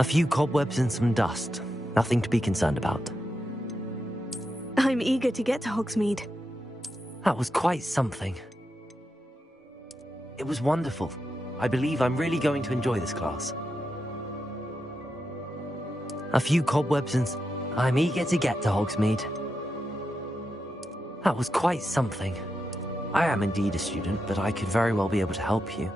A few cobwebs and some dust. Nothing to be concerned about. I'm eager to get to Hogsmeade. That was quite something. It was wonderful. I believe I'm really going to enjoy this class. A few cobwebs and... I'm eager to get to Hogsmeade. That was quite something. I am indeed a student, but I could very well be able to help you.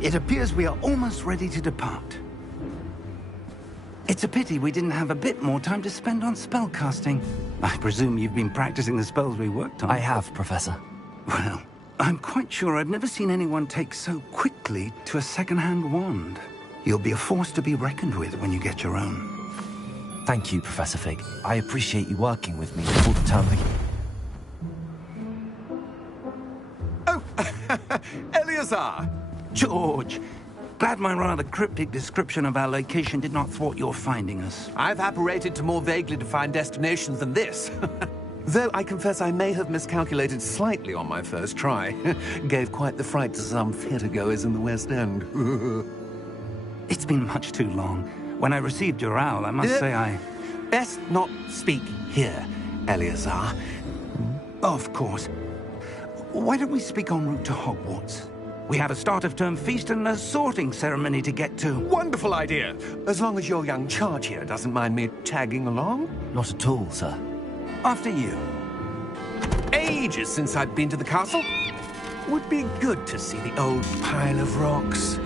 It appears we are almost ready to depart. It's a pity we didn't have a bit more time to spend on spellcasting. I presume you've been practicing the spells we worked on. I have, Professor. Well, I'm quite sure I've never seen anyone take so quickly to a second-hand wand. You'll be a force to be reckoned with when you get your own. Thank you, Professor Fig. I appreciate you working with me before the term begins. Oh, Eleazar! George! Glad my rather cryptic description of our location did not thwart your finding us. I've apparated to more vaguely defined destinations than this. Though I confess I may have miscalculated slightly on my first try. Gave quite the fright to some theatregoers in the West End. It's been much too long. When I received your owl, I must say I... Best not speak here, Eleazar. Of course. Why don't we speak en route to Hogwarts? We have a start-of-term feast and a sorting ceremony to get to. Wonderful idea! As long as your young charge here doesn't mind me tagging along. Not at all, sir. After you. Ages since I've been to the castle. Would be good to see the old pile of rocks.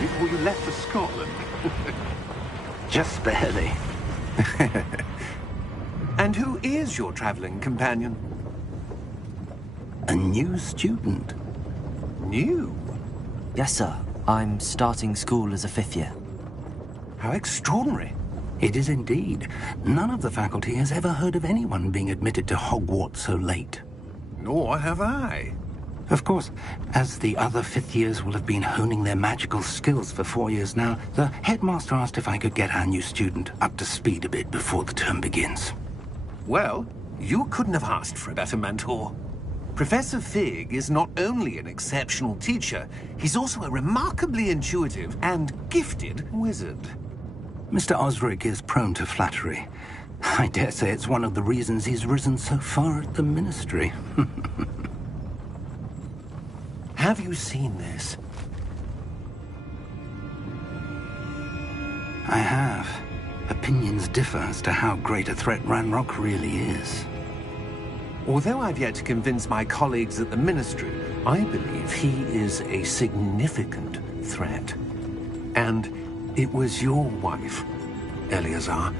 Before you left for Scotland. Just barely. And who is your traveling companion? A new student. New? Yes, sir. I'm starting school as a 5th year. How extraordinary. It is indeed. None of the faculty has ever heard of anyone being admitted to Hogwarts so late. Nor have I. Of course, as the other 5th years will have been honing their magical skills for 4 years now, the headmaster asked if I could get our new student up to speed a bit before the term begins. Well, you couldn't have asked for a better mentor. Professor Fig is not only an exceptional teacher, he's also a remarkably intuitive and gifted wizard. Mr. Osric is prone to flattery. I dare say it's one of the reasons he's risen so far at the ministry. Have you seen this? I have. Opinions differ as to how great a threat Ranrock really is. Although I've yet to convince my colleagues at the Ministry, I believe he is a significant threat. And it was your wife, Eleazar,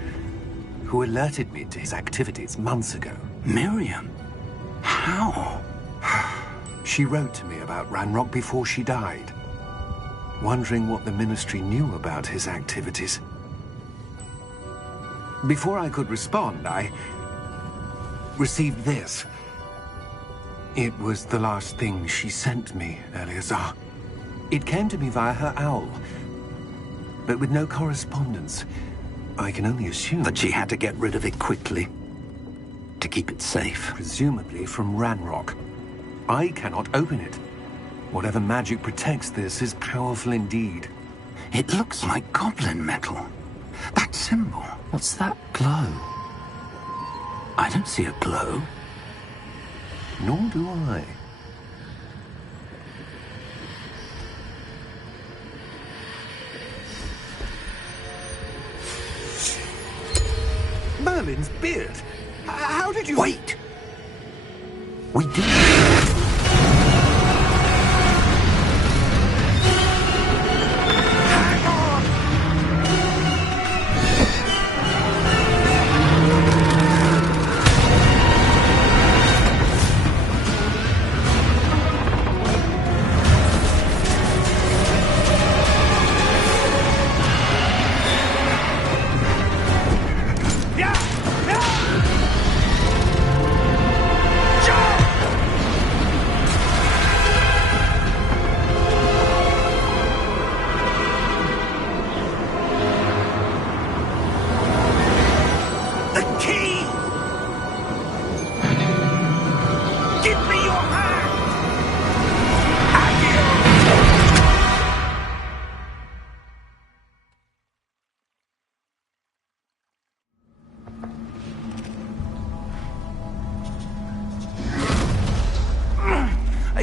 who alerted me to his activities months ago. Miriam? How? She wrote to me about Ranrock before she died, wondering what the Ministry knew about his activities. Before I could respond, I received this. It was the last thing she sent me, Eleazar. It came to me via her owl, but with no correspondence. I can only assume That she had to get rid of it quickly, to keep it safe. presumably from Ranrock. I cannot open it. Whatever magic protects this is powerful indeed. It looks like goblin metal. That symbol. What's that glow? I don't see a glow. Nor do I. Merlin's beard. How did you... Wait! We did.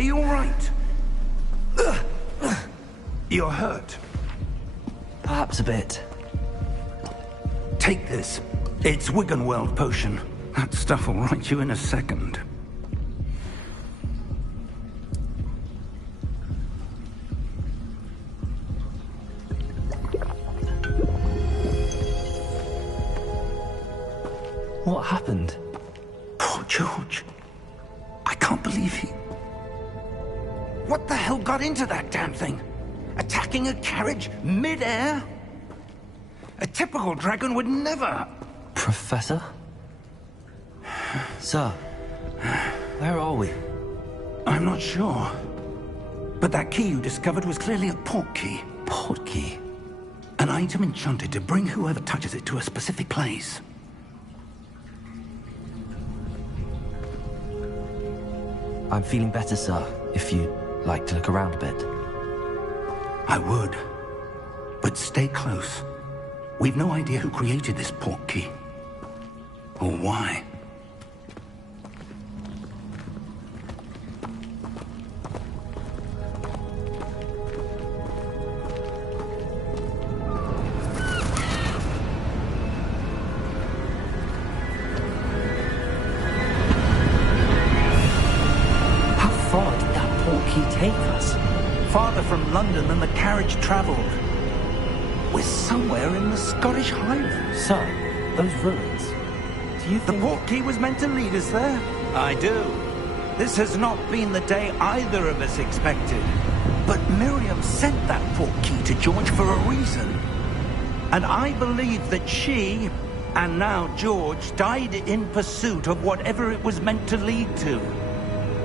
you all right? You're hurt. Perhaps a bit. Take this. It's Wiggenweld potion. That stuff will right you in a second. What happened? Poor George. I can't believe he... What the hell got into that damn thing? Attacking a carriage mid-air? A typical dragon would never... Professor? Sir, where are we? I'm not sure. But that key you discovered was clearly a port key. Port key? An item enchanted to bring whoever touches it to a specific place. I'm feeling better, sir, if you'd like to look around a bit. I would. But stay close. We've no idea who created this port key. Or why. Take us farther from London than the carriage travelled. We're somewhere in the Scottish Highlands. Sir, those ruins. Do you think... The port key was meant to lead us there? I do. This has not been the day either of us expected. But Miriam sent that port key to George for a reason. And I believe that she, and now George, died in pursuit of whatever it was meant to lead to.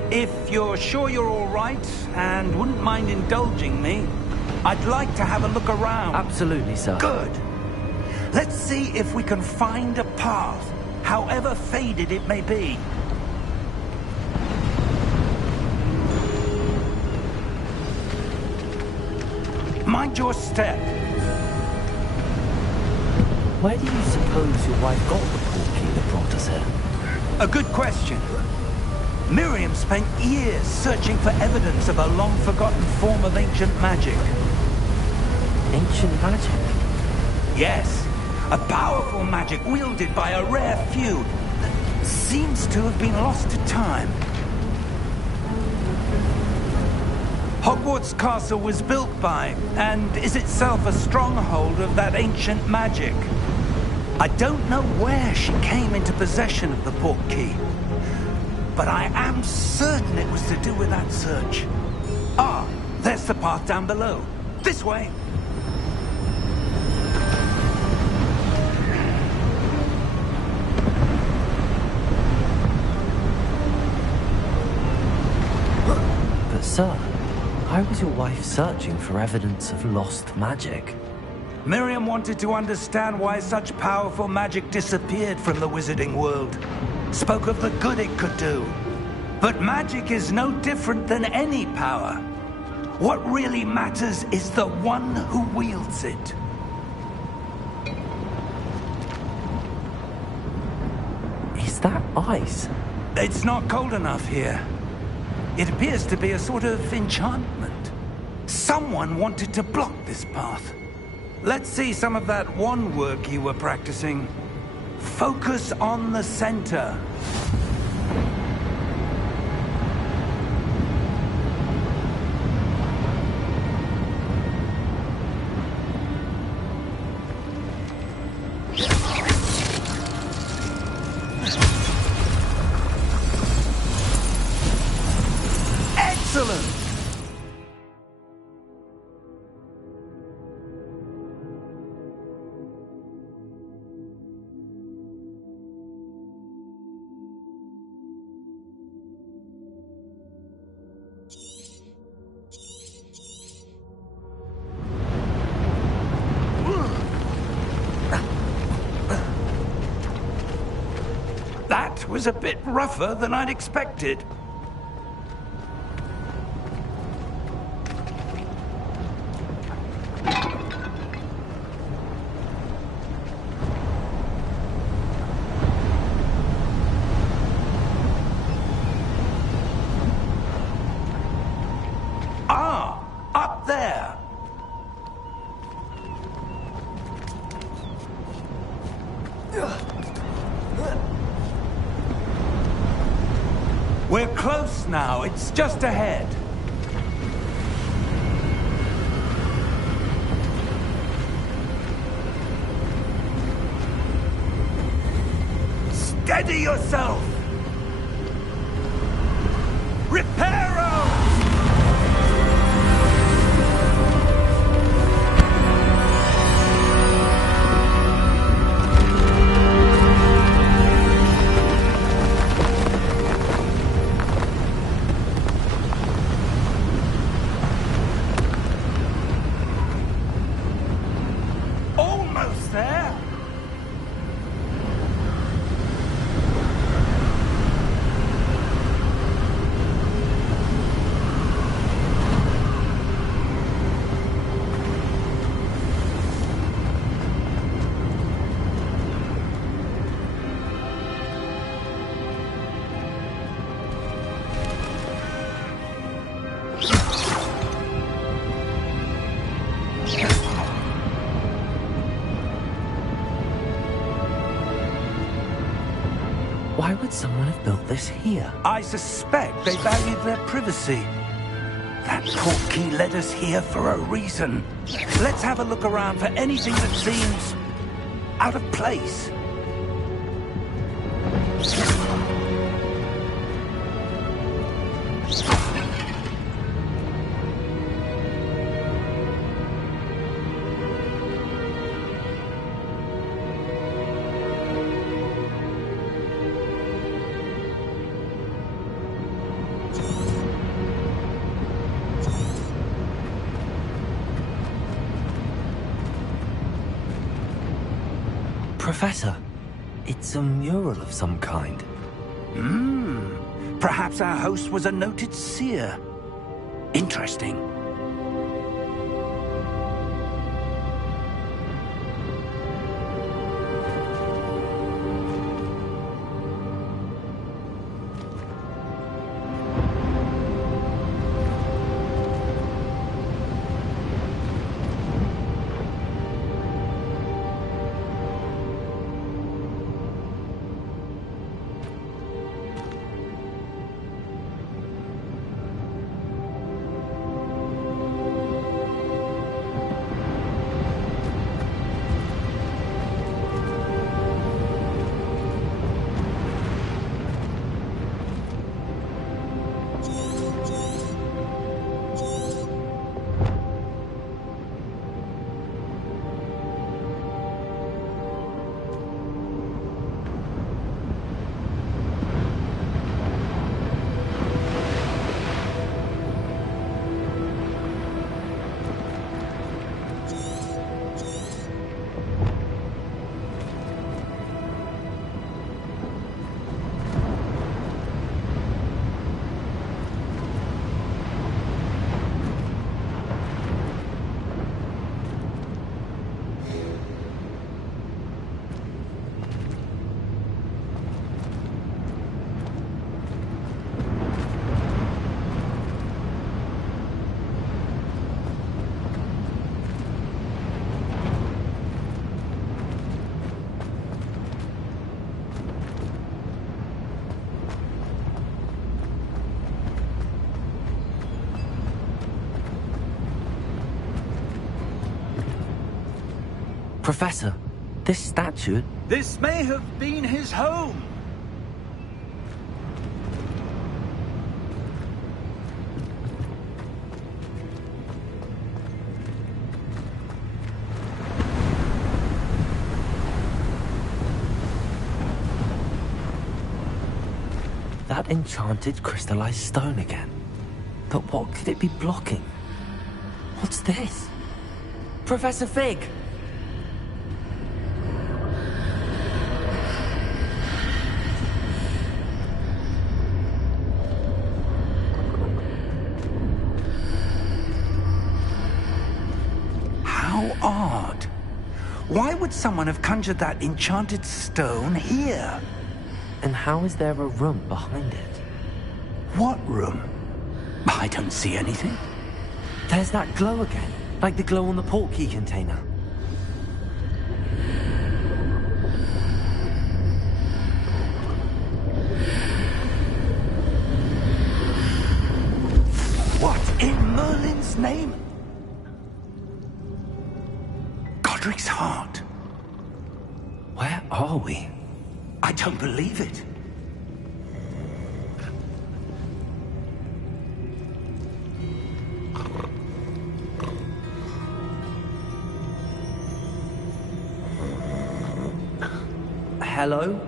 If you're sure you're all right, and wouldn't mind indulging me, I'd like to have a look around. Absolutely, sir. Good. Let's see if we can find a path, however faded it may be. Mind your step. Where do you suppose your wife got the port key that brought us here? A good question. Miriam spent years searching for evidence of a long-forgotten form of ancient magic. Ancient magic? Yes, a powerful magic wielded by a rare few that seems to have been lost to time. Hogwarts Castle was built by, and is itself a stronghold of that ancient magic. I don't know where she came into possession of the port key, but I am certain it was to do with that search. Ah, there's the path down below. This way. But sir, why was your wife searching for evidence of lost magic? Miriam wanted to understand why such powerful magic disappeared from the wizarding world. Spoke of the good it could do. But magic is no different than any power. What really matters is the one who wields it. Is that ice? It's not cold enough here. It appears to be a sort of enchantment. Someone wanted to block this path. Let's see some of that wand work you were practicing. Focus on the center. Excellent! That was a bit rougher than I'd expected. We're close now. It's just ahead. Steady yourself! Reparo! Almost there! Why would someone have built this here? I suspect they valued their privacy. That portkey led us here for a reason. Let's have a look around for anything that seems out of place. Professor, it's a mural of some kind. Perhaps our host was a noted seer. Interesting. Professor, this statue... This may have been his home. That enchanted crystallized stone again. But what could it be blocking? What's this? Professor Fig! How odd. Why would someone have conjured that enchanted stone here? And how is there a room behind it? What room? I don't see anything. There's that glow again, like the glow on the portkey container. not. Where are we? I don't believe it. Hello?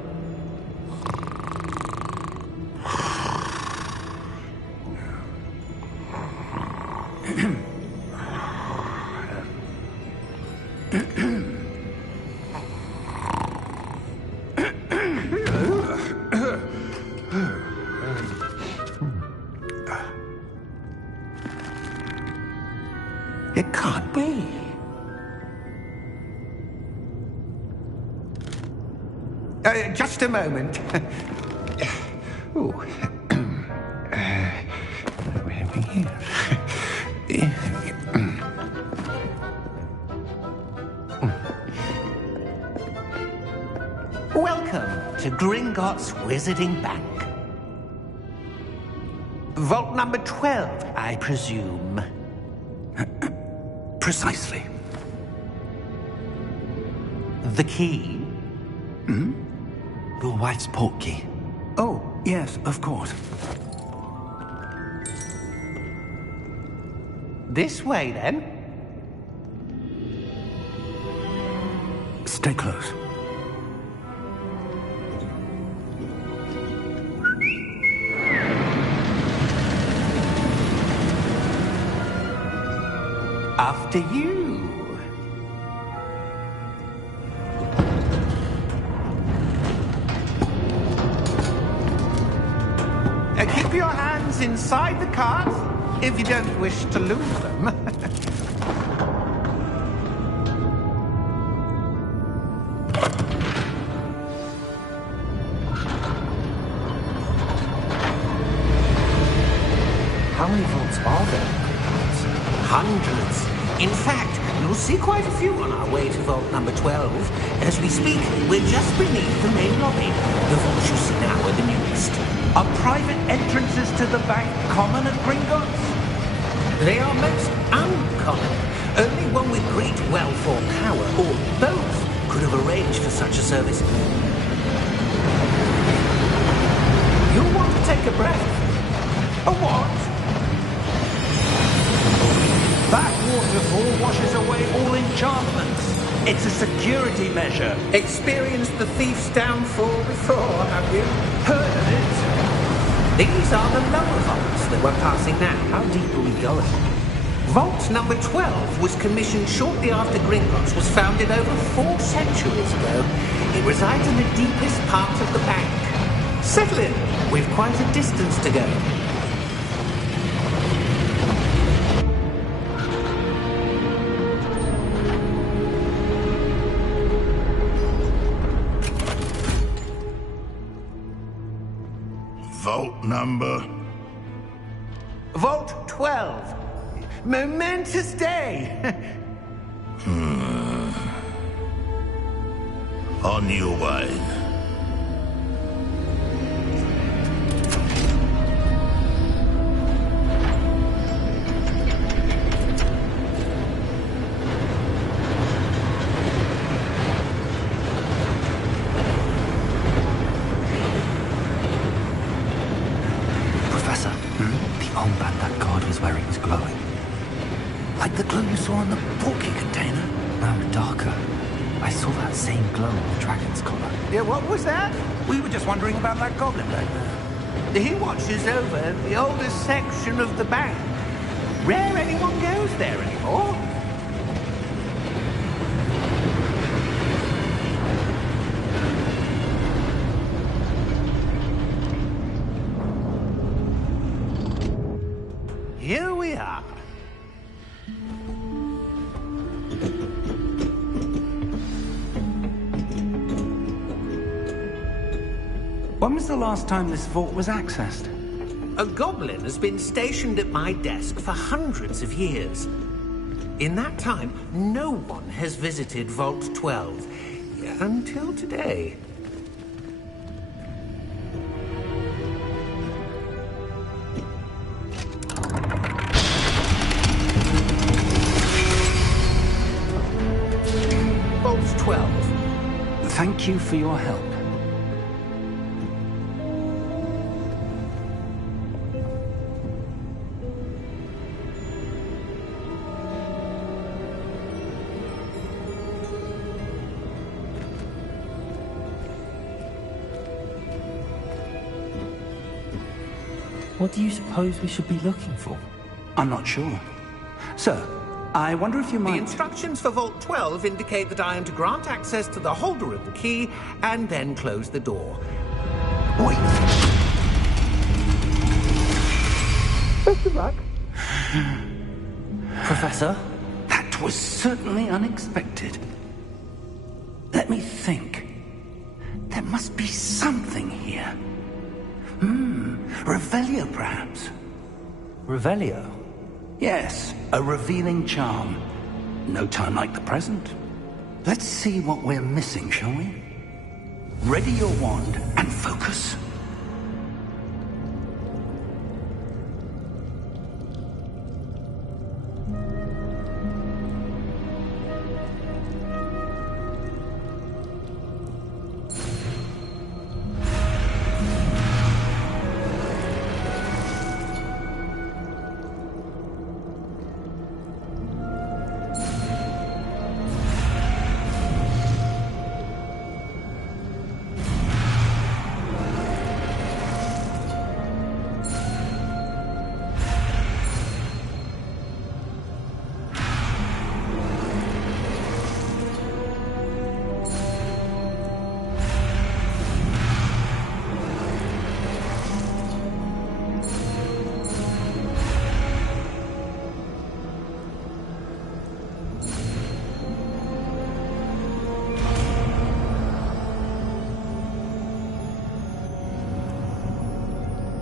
It can't be. Just a moment. Ooh. Where are we here? Welcome to Gringotts Wizarding Bank. Vault number 12, I presume. Precisely. The key? Your wife's portkey. Oh, yes, of course. This way, then. Stay close. After you. Keep your hands inside the cart if you don't wish to lose them. How many vaults are there? Hundreds. In fact, you'll see quite a few on our way to vault number 12. As we speak, we're just beneath the main lobby. The vaults you see now are the newest. Are private entrances to the bank common at Gringotts? They are most uncommon. Only one with great wealth or power, or both, could have arranged for such a service. You'll want to take a breath. A what? That waterfall washes away all enchantments. It's a security measure. Experienced the thief's downfall before, have you? Heard of it? These are the lower vaults that we're passing now. How deep are we going? Vault number 12 was commissioned shortly after Gringotts was founded over 4 centuries ago. It resides in the deepest part of the bank. Settle in. We've quite a distance to go. Vault number? Vault 12. Momentous day. On your way. Professor, the armband that guard was wearing was glowing. Like the glow you saw on the portkey container? No, darker. I saw that same glow on the dragon's collar. Yeah, what was that? We were just wondering about that goblin back there. He watches over the oldest section of the bank. Rare anyone goes there anymore. Here we are. When was the last time this vault was accessed? A goblin has been stationed at my desk for hundreds of years. In that time, no one has visited Vault 12. Until today. Vault 12. Thank you for your help. What do you suppose we should be looking for? I'm not sure. Sir, I wonder if you might... The instructions for Vault 12 indicate that I am to grant access to the holder of the key and then close the door. Wait! Best of luck. Professor? That was certainly unexpected. Let me think. There must be something here. Revelio, perhaps? Revelio? Yes, a revealing charm. No time like the present. Let's see what we're missing, shall we? Ready your wand and focus.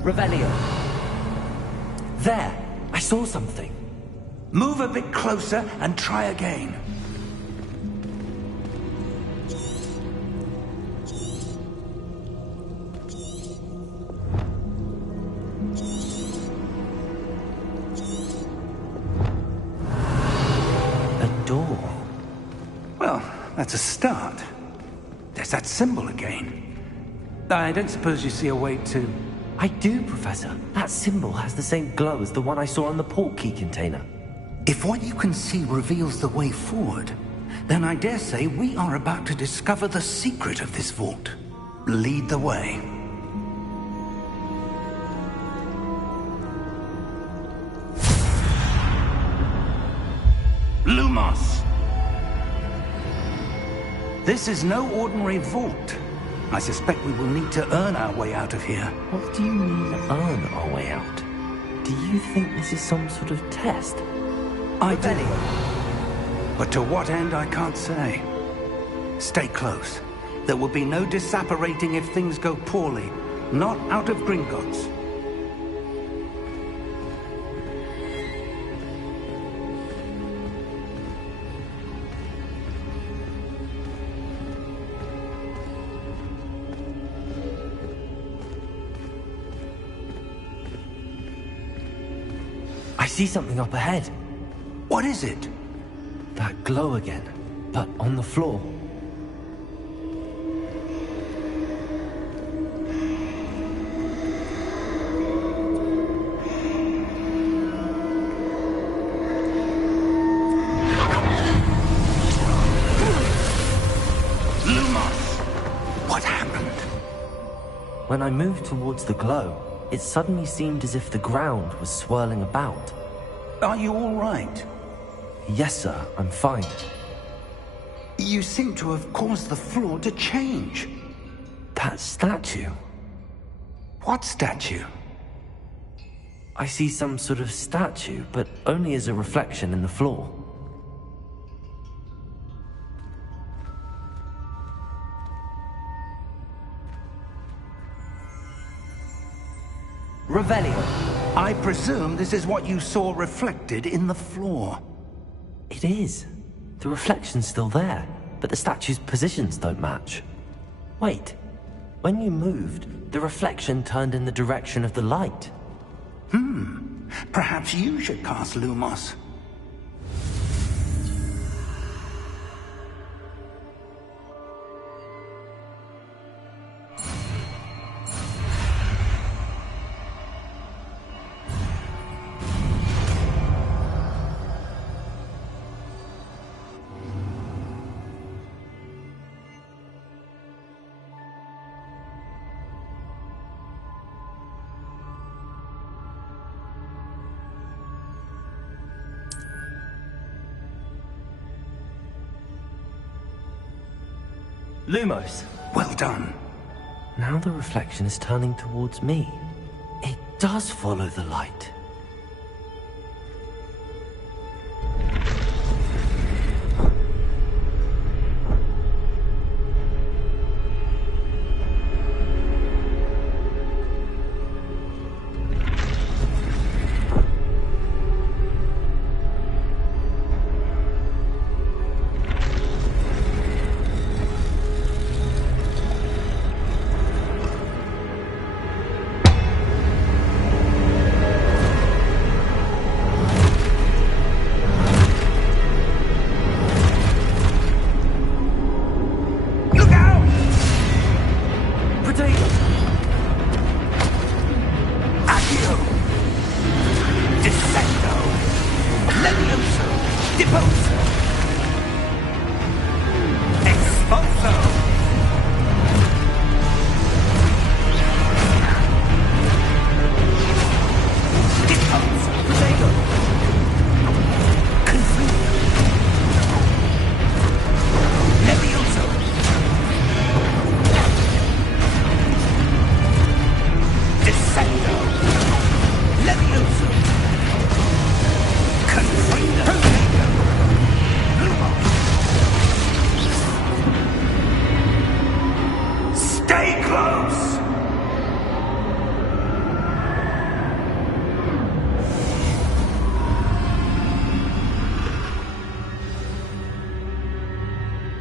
Revelio. There! I saw something. Move a bit closer and try again. A door. Well, that's a start. There's that symbol again. I don't suppose you see a way to... I do, Professor. That symbol has the same glow as the one I saw on the port key container. If what you can see reveals the way forward, then I dare say we are about to discover the secret of this vault. Lead the way. Lumos! This is no ordinary vault. I suspect we will need to earn our way out of here. What do you mean, earn our way out? Do you think this is some sort of test? I do. But to what end, I can't say. Stay close. There will be no disapparating if things go poorly. Not out of Gringotts. I see something up ahead. What is it? That glow again, but on the floor. Lumos! What happened? When I moved towards the glow, it suddenly seemed as if the ground was swirling about. Are you all right? Yes, sir, I'm fine. You seem to have caused the floor to change. That statue. What statue? I see some sort of statue, but only as a reflection in the floor. Revelio. I presume this is what you saw reflected in the floor. It is. The reflection's still there, but the statue's positions don't match. Wait. When you moved, the reflection turned in the direction of the light. Perhaps you should cast Lumos. Lumos. Well done. Now the reflection is turning towards me. It does follow the light.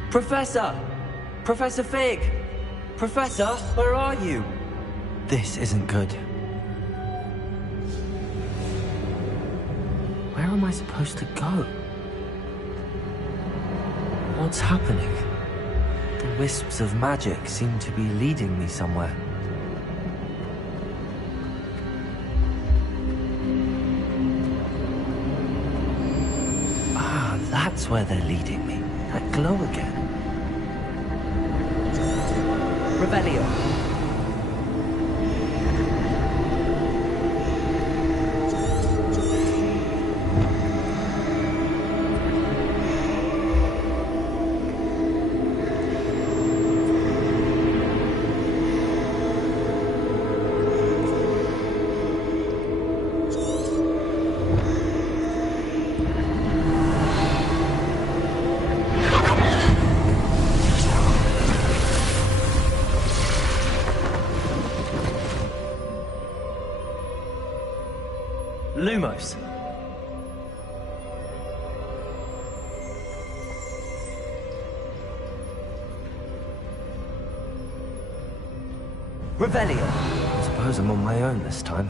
Professor! Professor Fig! Professor, where are you? This isn't good. Where am I supposed to go? What's happening? The wisps of magic seem to be leading me somewhere. Ah, that's where they're leading me. That glow again. Revelio. Lumos. Revelio. I suppose I'm on my own this time.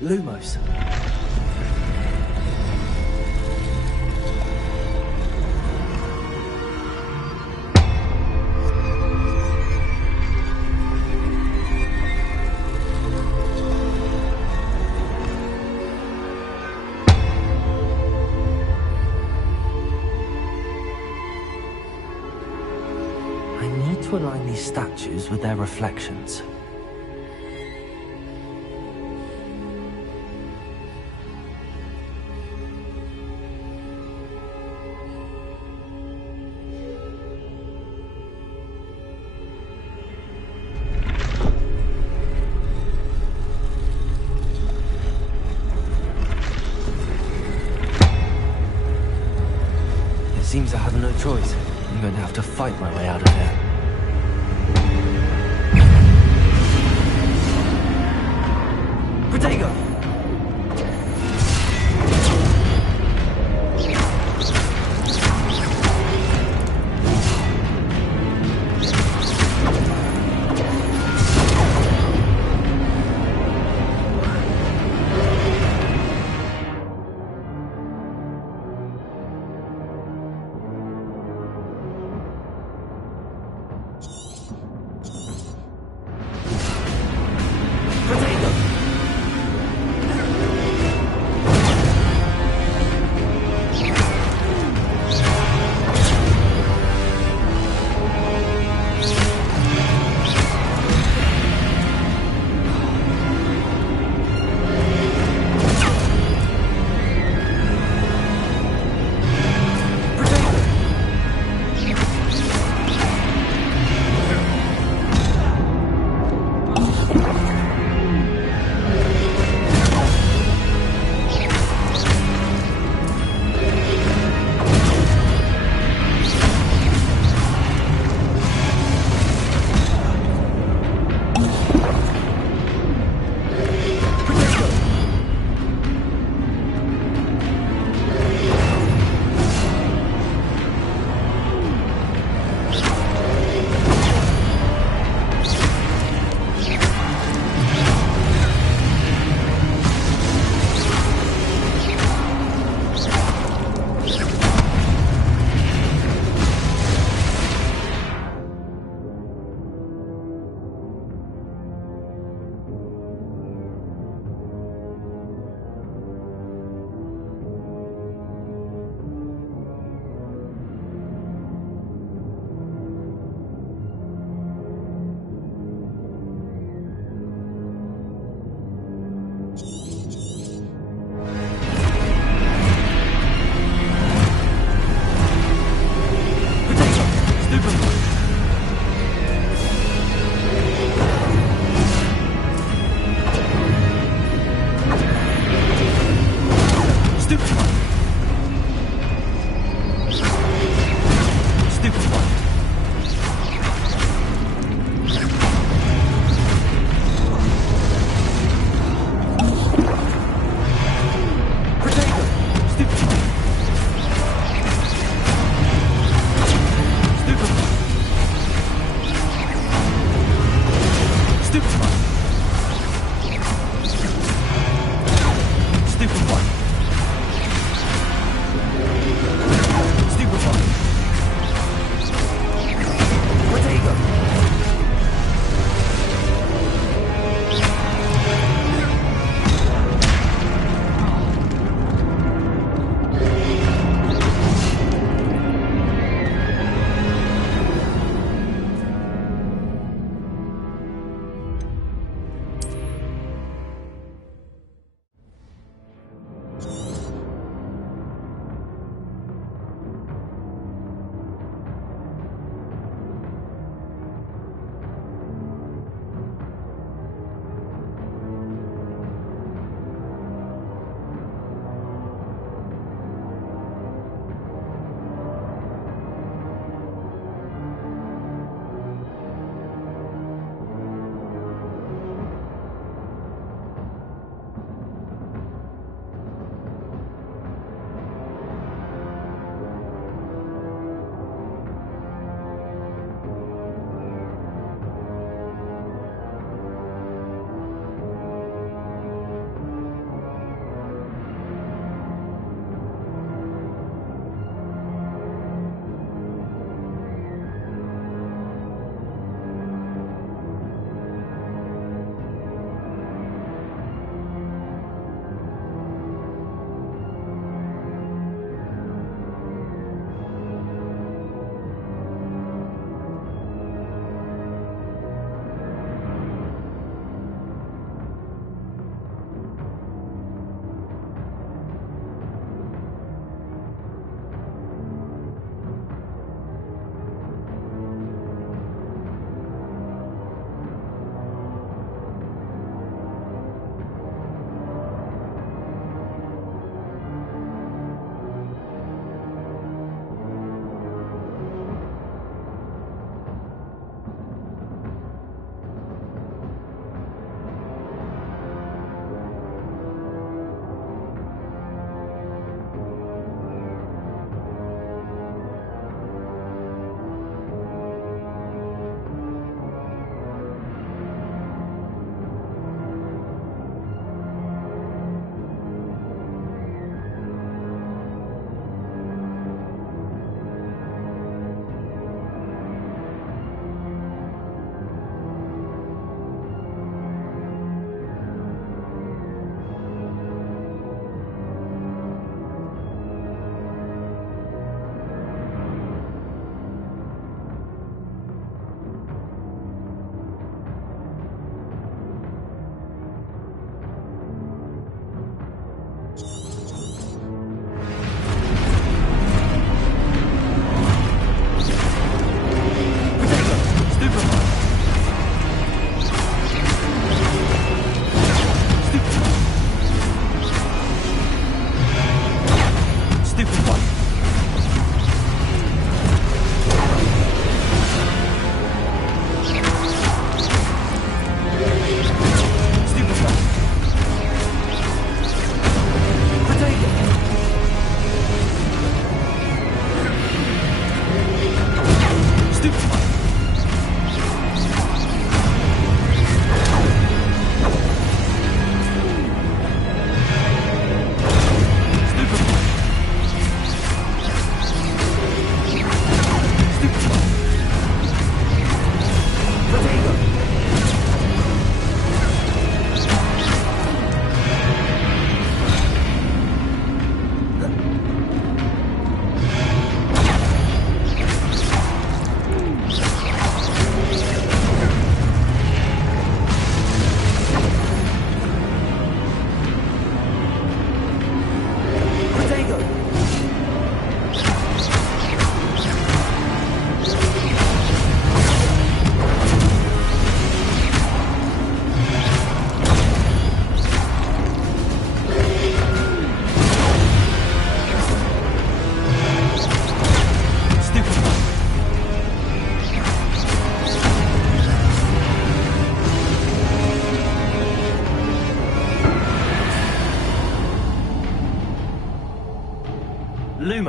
Lumos. To align these statues with their reflections. It seems I have no choice. I'm going to have to fight my way out of here. Protego!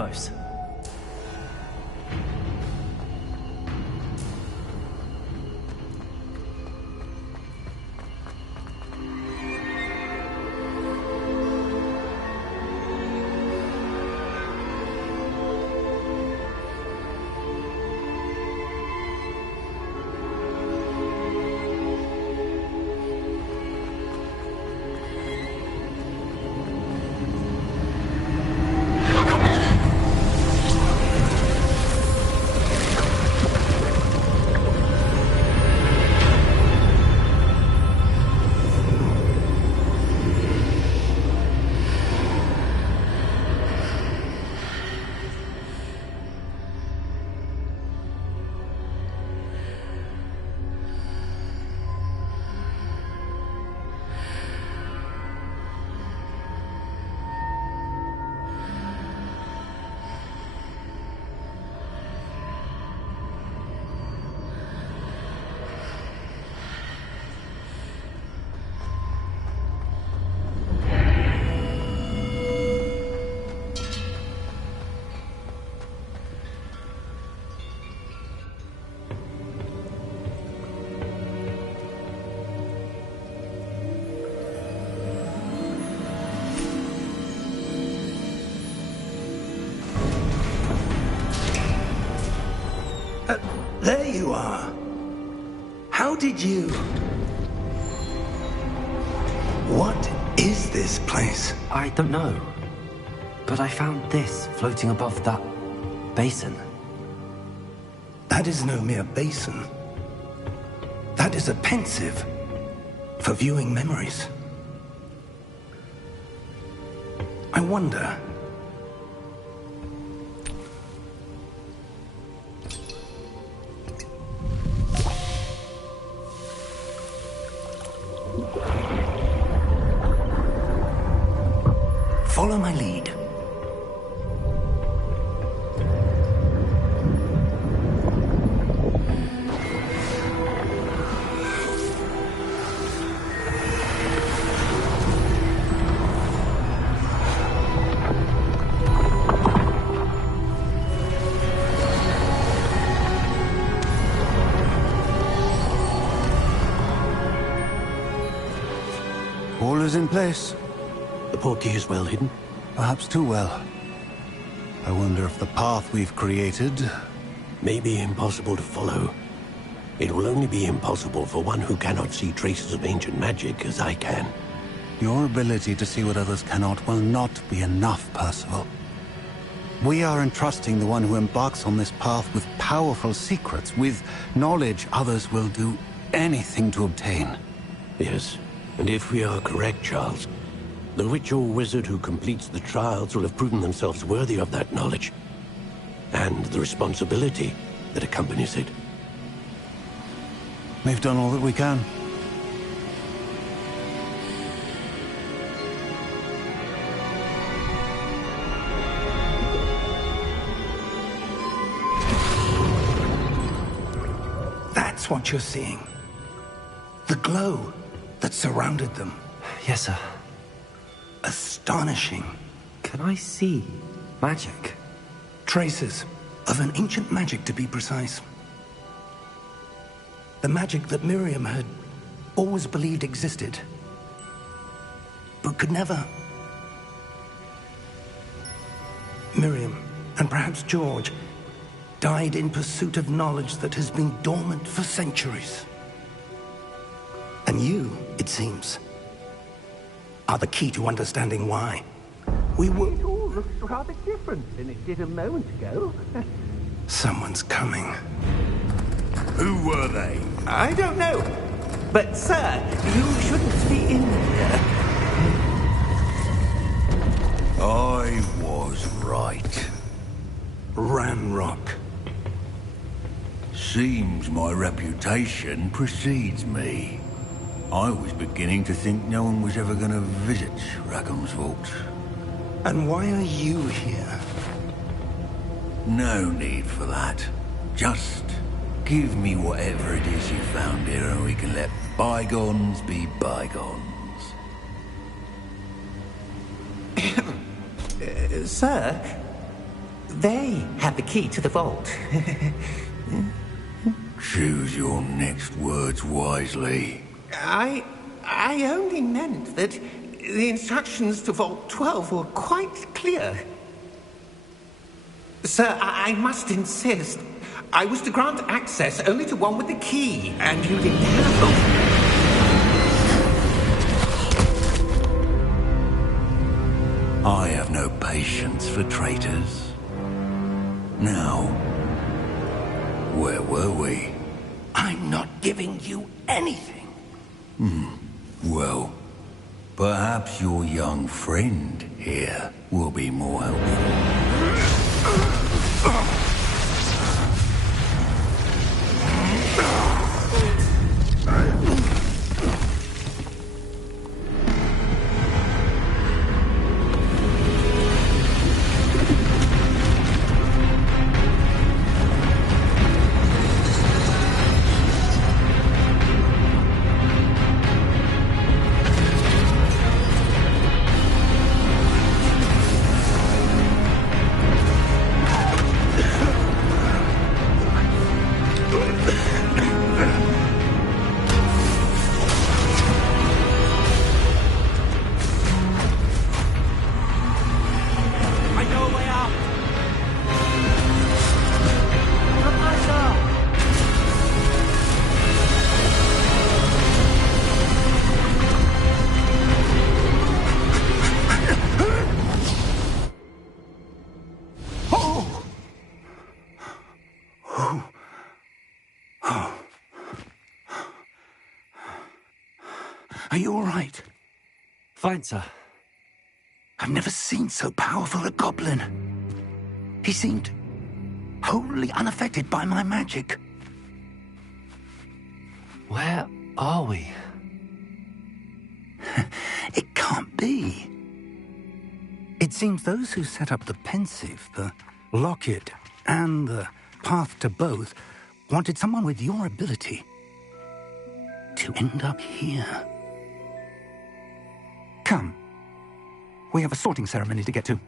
knows? There you are. How did you... What is this place? I don't know. But I found this floating above that basin. That is no mere basin. That is a pensive for viewing memories. I wonder... Follow my lead. All is in place. The portkey is well hidden. Perhaps too well. I wonder if the path we've created... May be impossible to follow. It will only be impossible for one who cannot see traces of ancient magic as I can. Your ability to see what others cannot will not be enough, Percival. We are entrusting the one who embarks on this path with powerful secrets, with knowledge others will do anything to obtain. Yes, and if we are correct, Charles, the witch or wizard who completes the trials will have proven themselves worthy of that knowledge, and the responsibility that accompanies it. We've done all that we can. That's what you're seeing. The glow that surrounded them. Yes, sir. Astonishing. Can I see magic? Traces of an ancient magic, to be precise. The magic that Miriam had always believed existed, but could never. Miriam, and perhaps George, died in pursuit of knowledge that has been dormant for centuries. And you, it seems, are the key to understanding why. We will... It all looks rather different than it did a moment ago. Someone's coming. Who were they? I don't know. But, sir, you shouldn't be in here. I was right. Ranrock. Seems my reputation precedes me. I was beginning to think no one was ever going to visit Rackham's Vault. And why are you here? No need for that. Just give me whatever it is you found here and we can let bygones be bygones. Sir, They had the key to the vault. Choose your next words wisely. I only meant that the instructions to Vault 12 were quite clear. Sir, I must insist. I was to grant access only to one with the key, and you didn't have them. I have no patience for traitors. Now, where were we? I'm not giving you anything. Well, perhaps your young friend here will be more helpful. Are you all right? Fine, sir. I've never seen so powerful a goblin. He seemed wholly unaffected by my magic. Where are we? It can't be. It seems those who set up the pensive, the locket, and the path to both wanted someone with your ability to end up here. Come. We have a sorting ceremony to get to.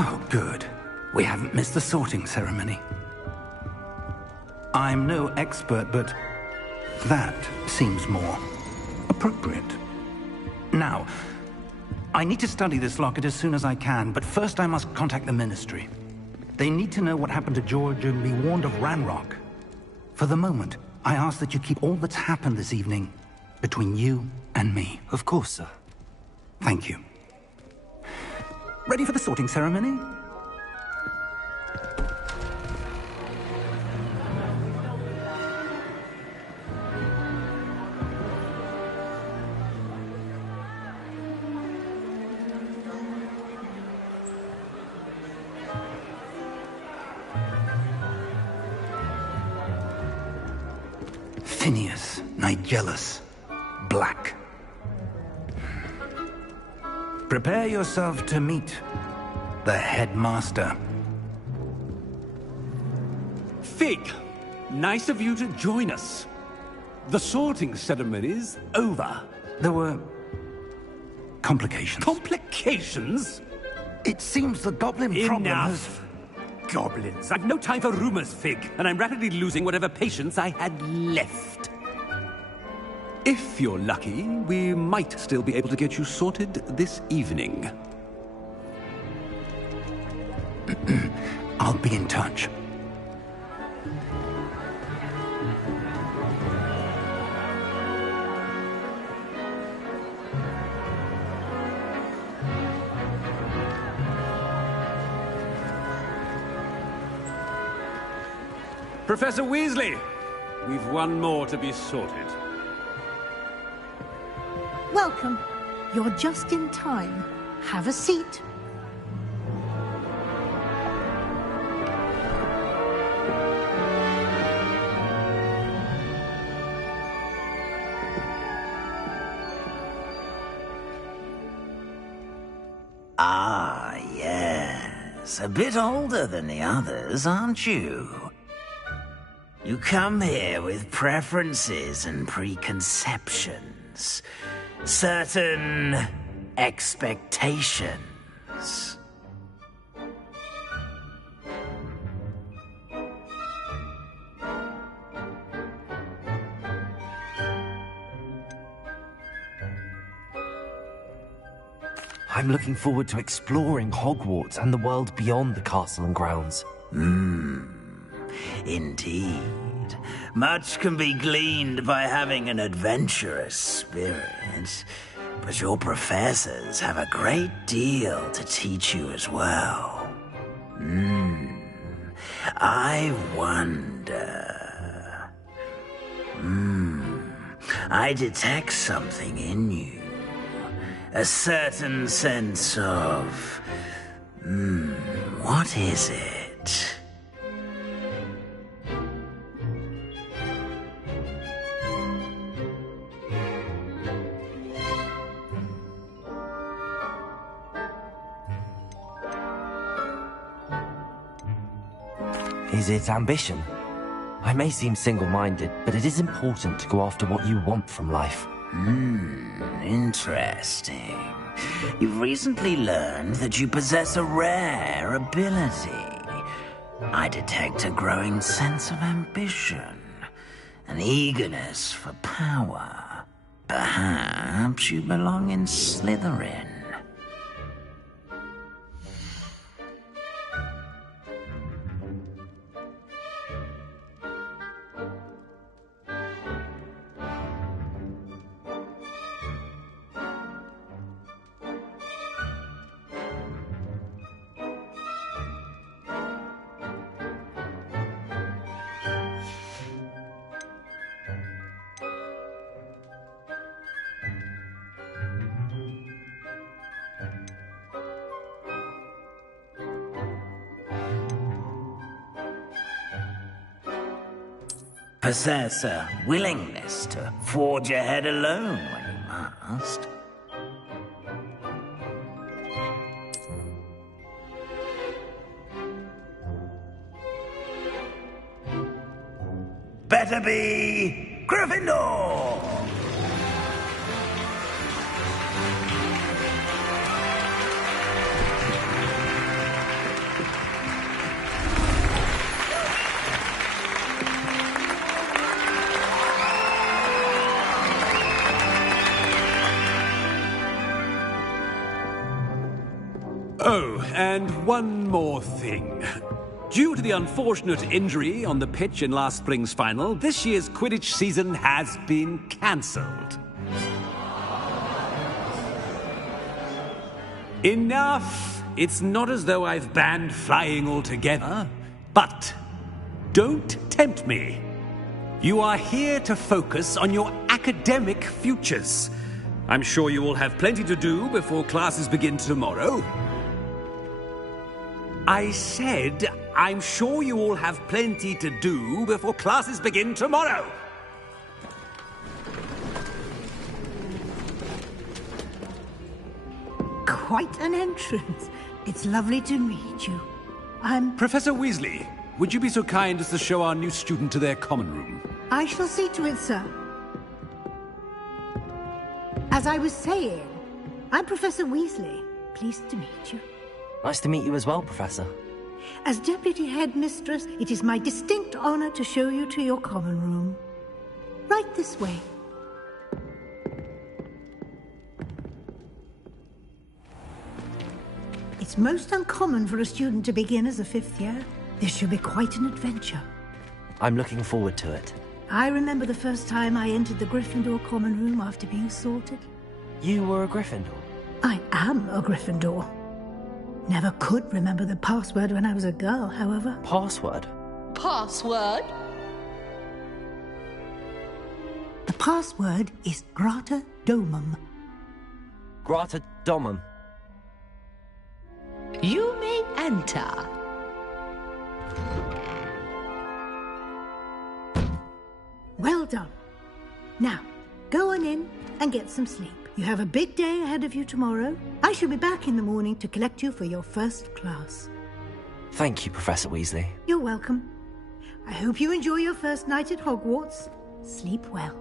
Oh, good. We haven't missed the sorting ceremony. I'm no expert, but that seems more appropriate. Now, I need to study this locket as soon as I can, but first I must contact the Ministry. They need to know what happened to George and be warned of Ranrock. For the moment, I ask that you keep all that's happened this evening between you and me. Of course, sir. Thank you. Ready for the sorting ceremony? Phineas, Nigellus, Black. Prepare yourself to meet the headmaster. Fig, nice of you to join us. The sorting ceremony's over. There were complications. Complications? It seems the goblin problem has... Enough. goblins! I've no time for rumors, Fig, and I'm rapidly losing whatever patience I had left. If you're lucky, we might still be able to get you sorted this evening. I'll be in touch. Professor Weasley! We've one more to be sorted. Welcome. You're just in time. Have a seat. Ah, yes. A bit older than the others, aren't you? You come here with preferences and preconceptions. Certain expectations. I'm looking forward to exploring Hogwarts and the world beyond the castle and grounds. Indeed. Much can be gleaned by having an adventurous spirit, but your professors have a great deal to teach you as well. I wonder... I detect something in you. A certain sense of... what is it? Is it ambition? I may seem single-minded, but it is important to go after what you want from life. Interesting. You've recently learned that you possess a rare ability. I detect a growing sense of ambition, an eagerness for power. Perhaps you belong in Slytherin. Possess a willingness to forge ahead alone when you must. Better be Gryffindor! Oh, and one more thing. Due to the unfortunate injury on the pitch in last spring's final, this year's Quidditch season has been cancelled. Enough! It's not as though I've banned flying altogether, but don't tempt me. You are here to focus on your academic futures. I'm sure you will have plenty to do before classes begin tomorrow. I said, I'm sure you all have plenty to do before classes begin tomorrow. Quite an entrance. It's lovely to meet you. I'm... Professor Weasley, would you be so kind as to show our new student to their common room? I shall see to it, sir. As I was saying, I'm Professor Weasley. Pleased to meet you. Nice to meet you as well, Professor. As Deputy Headmistress, it is my distinct honor to show you to your common room. Right this way. It's most uncommon for a student to begin as a 5th year. This should be quite an adventure. I'm looking forward to it. I remember the first time I entered the Gryffindor common room after being sorted. You were a Gryffindor? I am a Gryffindor. Never could remember the password when I was a girl, however. Password? Password? The password is Grata Domum. Grata Domum. You may enter. Well done. Now, go on in and get some sleep. You have a big day ahead of you tomorrow. I shall be back in the morning to collect you for your first class. Thank you, Professor Weasley. You're welcome. I hope you enjoy your first night at Hogwarts. Sleep well.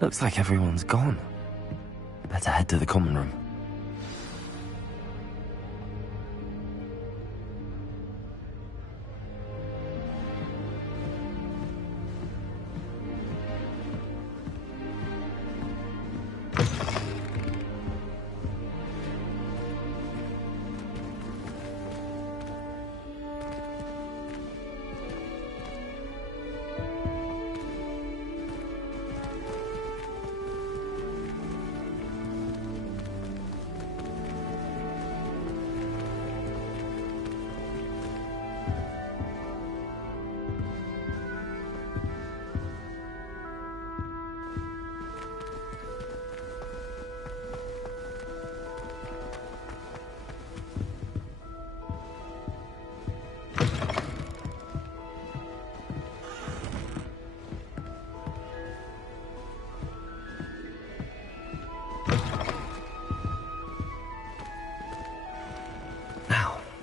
Looks like everyone's gone. Better head to the common room.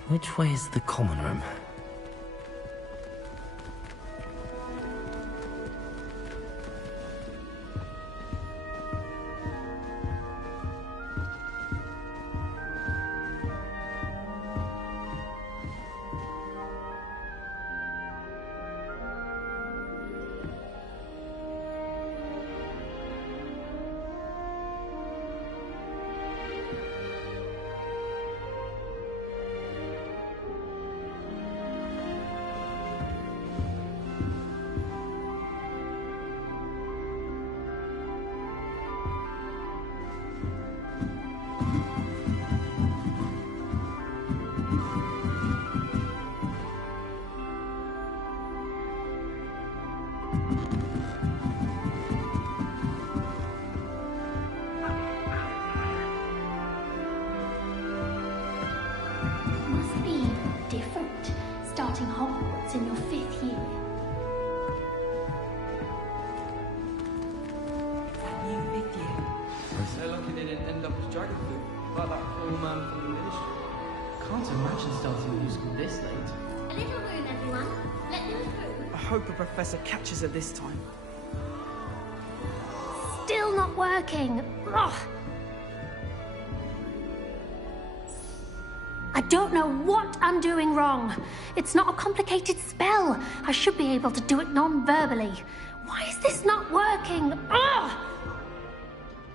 Which way is the common room? Must be different, starting Hogwarts in your 5th year. That new 5th year. So lucky they didn't end up as dragon food, like that poor man from the ministry. Can't imagine starting a new school this late. A little room, everyone. Let them through. I hope the professor catches her this time. Still not working. Ugh. I don't know what I'm doing wrong. It's not a complicated spell. I should be able to do it non-verbally. Why is this not working? Ugh.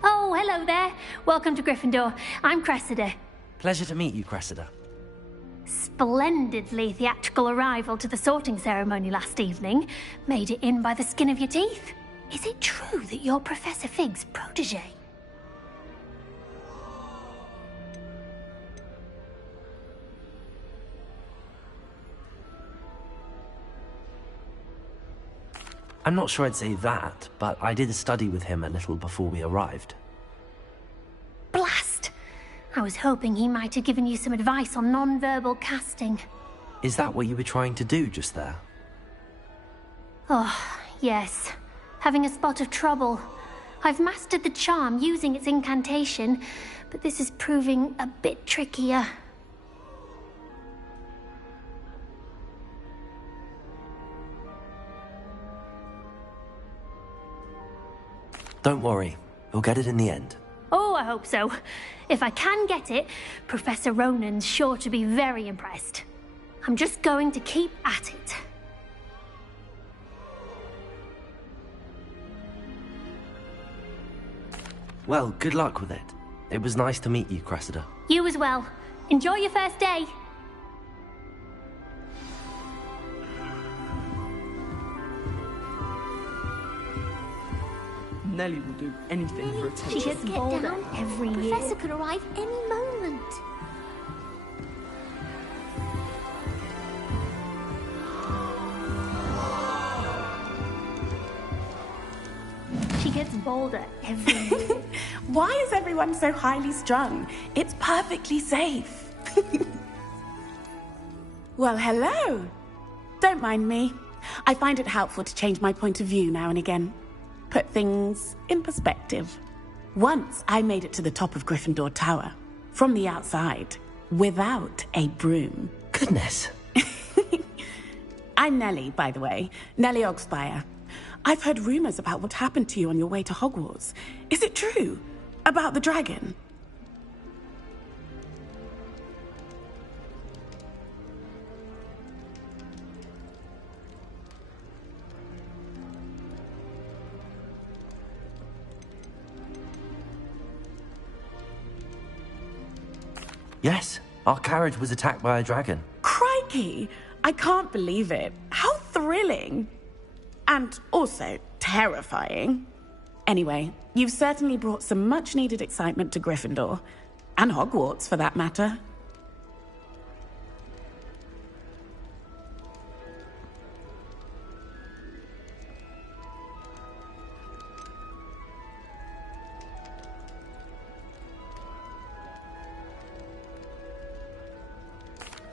Oh, hello there. Welcome to Gryffindor. I'm Cressida. Pleasure to meet you, Cressida. Splendidly theatrical arrival to the sorting ceremony last evening. Made it in by the skin of your teeth. Is it true that you're Professor Fig's protege? I'm not sure I'd say that, but I did study with him a little before we arrived. Blast! I was hoping he might have given you some advice on non-verbal casting. Is that what you were trying to do just there? Oh, yes. Having a spot of trouble. I've mastered the charm using its incantation, but this is proving a bit trickier. Don't worry. We'll get it in the end. Oh, I hope so. If I can get it, Professor Ronan's sure to be very impressed. I'm just going to keep at it. Well, good luck with it. It was nice to meet you, Cressida. You as well. Enjoy your first day. Nellie will do anything for attention. She gets bolder every year. Professor could arrive any moment. She gets bolder every year. Why is everyone so highly strung? It's perfectly safe. Well, hello. Don't mind me. I find it helpful to change my point of view now and again. Put things in perspective. Once I made it to the top of Gryffindor Tower, from the outside, without a broom. Goodness. I'm Nellie, by the way. Nellie Ogspire. I've heard rumors about what happened to you on your way to Hogwarts. Is it true? About the dragon? Yes, our carriage was attacked by a dragon. Crikey! I can't believe it. How thrilling! And also terrifying. Anyway, you've certainly brought some much-needed excitement to Gryffindor. And Hogwarts, for that matter.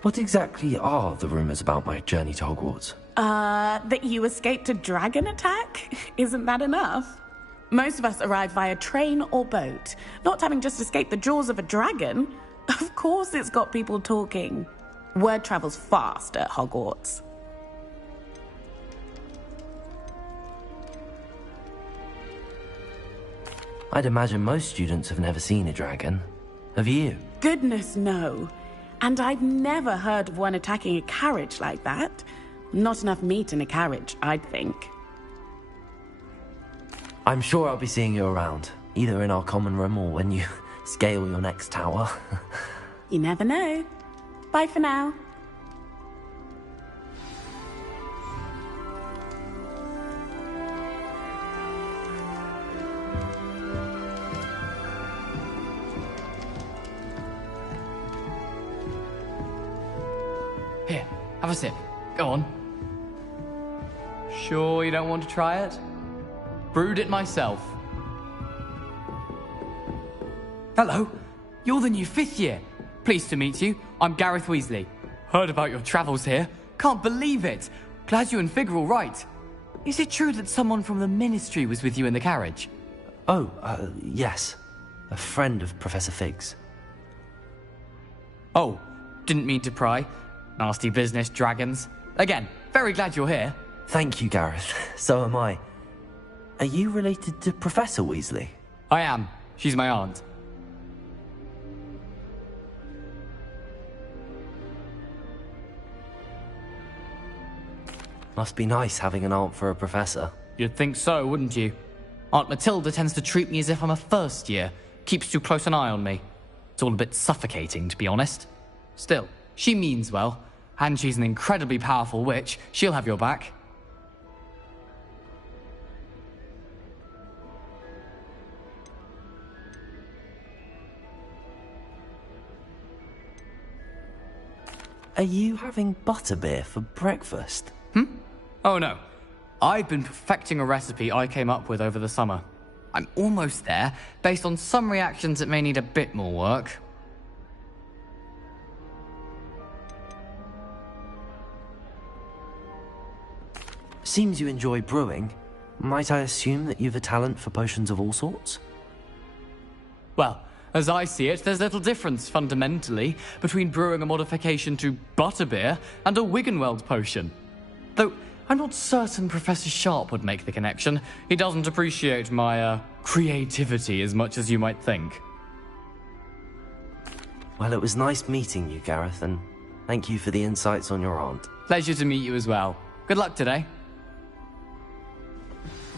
What exactly are the rumors about my journey to Hogwarts? That you escaped a dragon attack? Isn't that enough? Most of us arrive via train or boat, not having just escaped the jaws of a dragon. Of course it's got people talking. Word travels fast at Hogwarts. I'd imagine most students have never seen a dragon. Have you? Goodness, no. And I've never heard of one attacking a carriage like that. Not enough meat in a carriage, I'd think. I'm sure I'll be seeing you around, either in our common room or when you scale your next tower. You never know. Bye for now. Here, have a sip. Go on. Sure you don't want to try it? Brewed it myself. Hello, you're the new 5th year. Pleased to meet you. I'm Gareth Weasley. Heard about your travels here. Can't believe it. Glad you and Fig are all right. Is it true that someone from the Ministry was with you in the carriage? Oh, yes. A friend of Professor Fig's. Oh, didn't mean to pry. Nasty business, dragons. Again, very glad you're here. Thank you, Gareth. So am I. Are you related to Professor Weasley? I am. She's my aunt. Must be nice having an aunt for a professor. You'd think so, wouldn't you? Aunt Matilda tends to treat me as if I'm a first year. Keeps too close an eye on me. It's all a bit suffocating, to be honest. Still, she means well. And she's an incredibly powerful witch. She'll have your back. Are you having butterbeer for breakfast? Oh no. I've been perfecting a recipe I came up with over the summer. I'm almost there. Based on some reactions, it may need a bit more work. Seems you enjoy brewing. Might I assume that you've a talent for potions of all sorts? Well, as I see it, there's little difference, fundamentally, between brewing a modification to butterbeer and a Wiggenweld potion. Though, I'm not certain Professor Sharp would make the connection. He doesn't appreciate my, creativity as much as you might think. Well, it was nice meeting you, Gareth, and thank you for the insights on your aunt. Pleasure to meet you as well. Good luck today.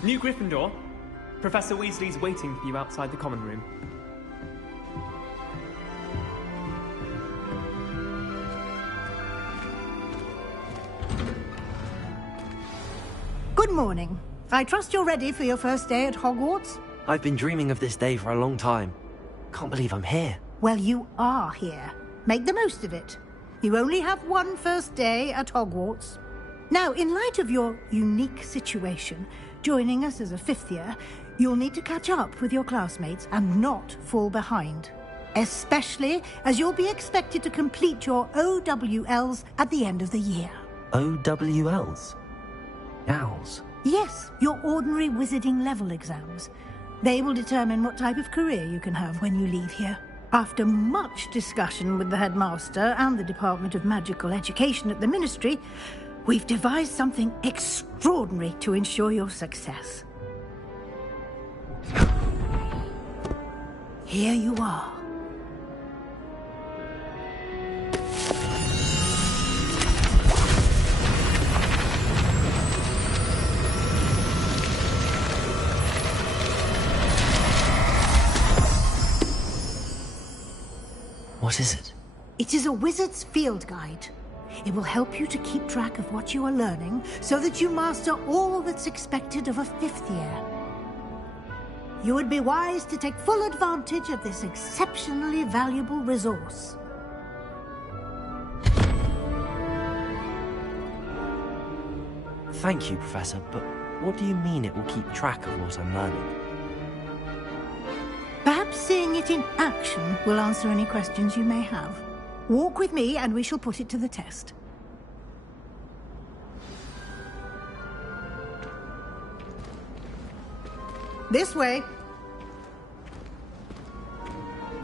New Gryffindor. Professor Weasley's waiting for you outside the common room. Good morning. I trust you're ready for your first day at Hogwarts? I've been dreaming of this day for a long time. Can't believe I'm here. Well, you are here. Make the most of it. You only have one first day at Hogwarts. Now, in light of your unique situation, joining us as a fifth year, you'll need to catch up with your classmates and not fall behind. Especially as you'll be expected to complete your OWLs at the end of the year. OWLs? Owls? Yes, your ordinary wizarding level exams. They will determine what type of career you can have when you leave here. After much discussion with the headmaster and the Department of Magical Education at the Ministry, we've devised something extraordinary to ensure your success. Here you are. What is it? It is a wizard's field guide. It will help you to keep track of what you are learning so that you master all that's expected of a fifth year. You would be wise to take full advantage of this exceptionally valuable resource. Thank you, Professor, but what do you mean it will keep track of what I'm learning? Perhaps seeing it in action will answer any questions you may have. Walk with me and we shall put it to the test. This way.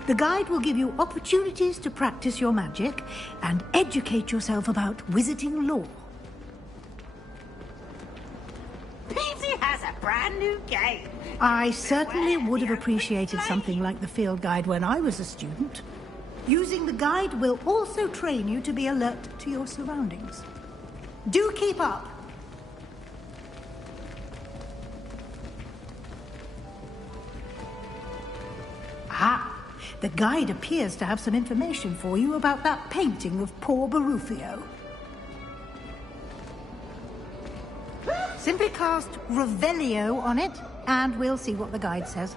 The guide will give you opportunities to practice your magic and educate yourself about wizarding lore. Peasy has a brand new game. I certainly would have appreciated something like the field guide when I was a student. Using the guide will also train you to be alert to your surroundings. Do keep up. Ah, the guide appears to have some information for you about that painting of poor Barufio. Simply cast Revelio on it, and we'll see what the guide says.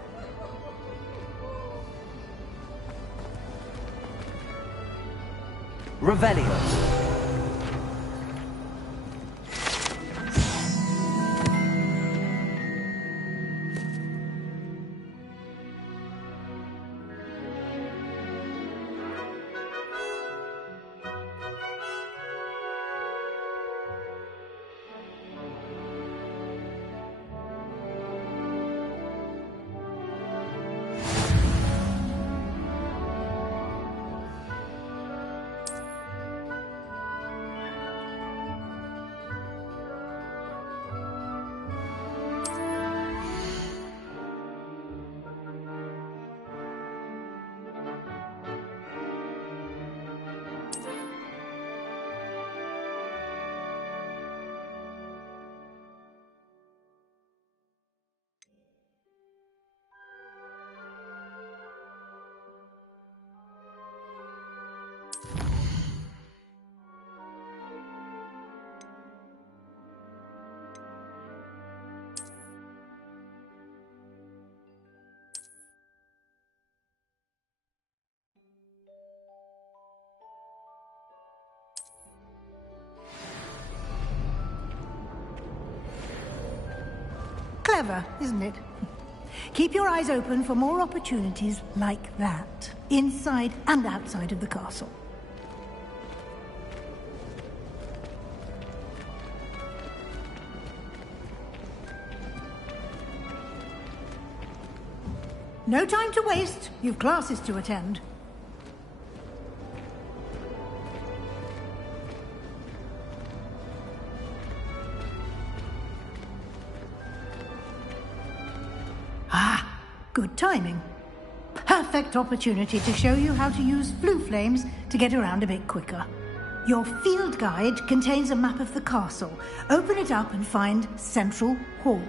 Revelio. Clever, isn't it? Keep your eyes open for more opportunities like that, inside and outside of the castle. No time to waste. You've classes to attend. Ah, Good timing. Perfect opportunity to show you how to use flue flames to get around a bit quicker. Your field guide contains a map of the castle. Open it up and find Central Hall.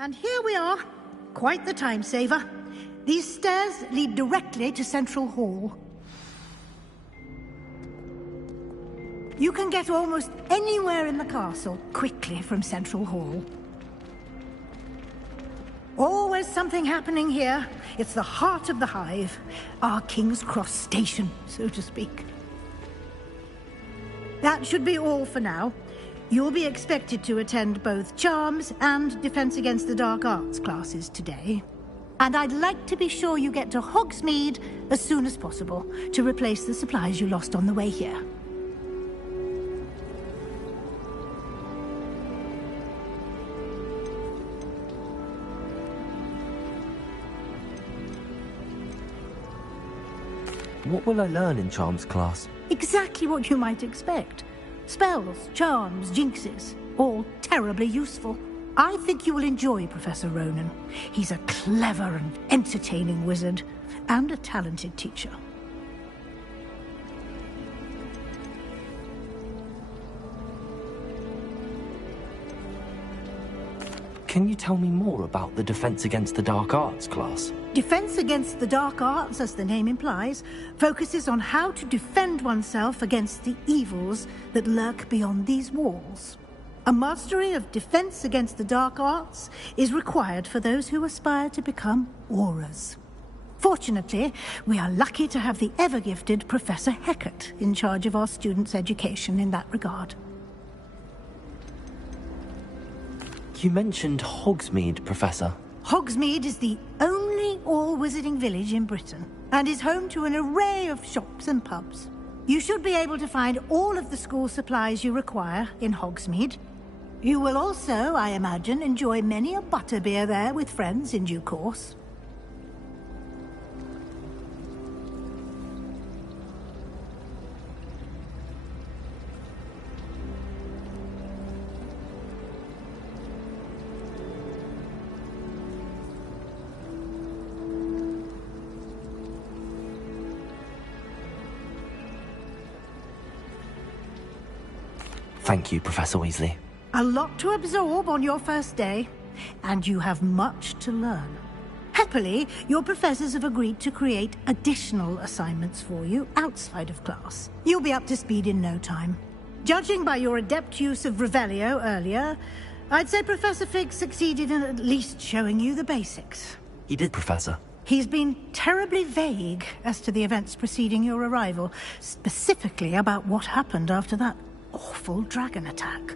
And here we are. Quite the time saver. These stairs lead directly to Central Hall. You can get almost anywhere in the castle quickly from Central Hall. Always something happening here. It's the heart of the hive. Our King's Cross station, so to speak. That should be all for now. You'll be expected to attend both Charms and Defense Against the Dark Arts classes today. And I'd like to be sure you get to Hogsmeade as soon as possible to replace the supplies you lost on the way here. What will I learn in Charms class? Exactly what you might expect. Spells, charms, jinxes, all terribly useful. I think you will enjoy Professor Ronan. He's a clever and entertaining wizard, and a talented teacher. Can you tell me more about the Defense Against the Dark Arts class? Defense Against the Dark Arts, as the name implies, focuses on how to defend oneself against the evils that lurk beyond these walls. A mastery of Defense Against the Dark Arts is required for those who aspire to become Aurors. Fortunately, we are lucky to have the ever-gifted Professor Hecat in charge of our students' education in that regard. You mentioned Hogsmeade, Professor. Hogsmeade is the only all-wizarding village in Britain, and is home to an array of shops and pubs. You should be able to find all of the school supplies you require in Hogsmeade. You will also, I imagine, enjoy many a butterbeer there with friends in due course. Thank you, Professor Weasley. A lot to absorb on your first day, and you have much to learn. Happily, your professors have agreed to create additional assignments for you outside of class. You'll be up to speed in no time. Judging by your adept use of Revelio earlier, I'd say Professor Fig succeeded in at least showing you the basics. He did, Professor. He's been terribly vague as to the events preceding your arrival, specifically about what happened after that awful dragon attack.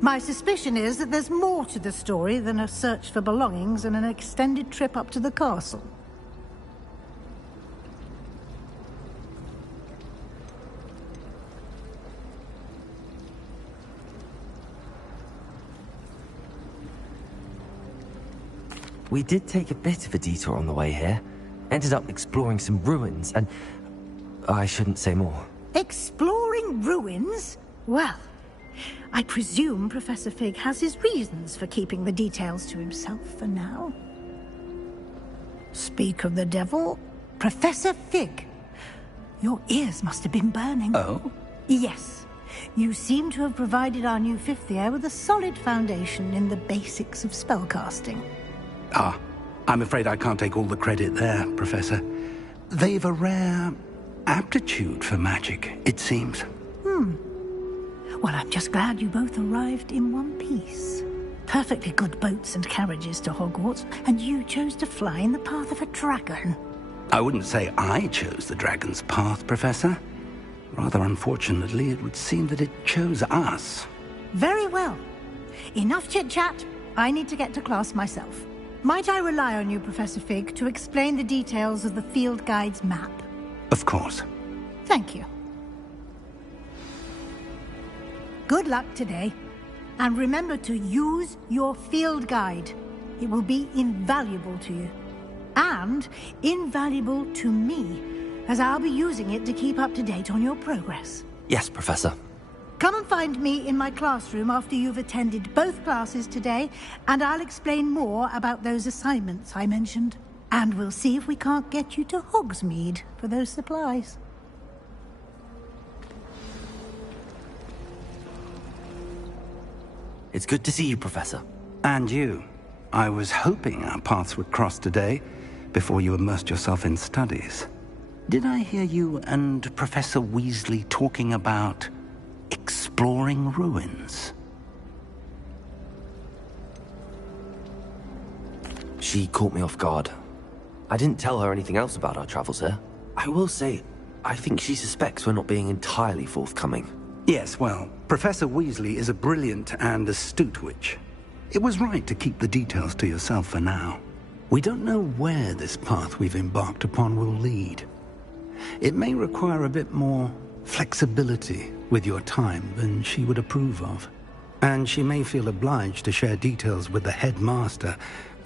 My suspicion is that there's more to the story than a search for belongings and an extended trip up to the castle. We did take a bit of a detour on the way here. Ended up exploring some ruins and... I shouldn't say more. Exploring ruins? Well, I presume Professor Fig has his reasons for keeping the details to himself for now. Speak of the devil, Professor Fig. Your ears must have been burning. Oh? Yes. You seem to have provided our new fifth year with a solid foundation in the basics of spellcasting. Ah, I'm afraid I can't take all the credit there, Professor. They've a rare aptitude for magic, it seems. Well, I'm just glad you both arrived in one piece. Perfectly good boats and carriages to Hogwarts, and you chose to fly in the path of a dragon. I wouldn't say I chose the dragon's path, Professor. Rather unfortunately, it would seem that it chose us. Very well. Enough chit-chat. I need to get to class myself. Might I rely on you, Professor Fig, to explain the details of the field guide's map? Of course. Thank you. Good luck today. And remember to use your field guide. It will be invaluable to you. And invaluable to me, as I'll be using it to keep up to date on your progress. Yes, Professor. Come and find me in my classroom after you've attended both classes today, and I'll explain more about those assignments I mentioned. And we'll see if we can't get you to Hogsmeade for those supplies. It's good to see you, Professor. And you. I was hoping our paths would cross today, before you immersed yourself in studies. Did I hear you and Professor Weasley talking about exploring ruins? She caught me off guard. I didn't tell her anything else about our travels here. I will say, I think she suspects we're not being entirely forthcoming. Yes, well, Professor Weasley is a brilliant and astute witch. It was right to keep the details to yourself for now. We don't know where this path we've embarked upon will lead. It may require a bit more flexibility with your time than she would approve of. And she may feel obliged to share details with the headmaster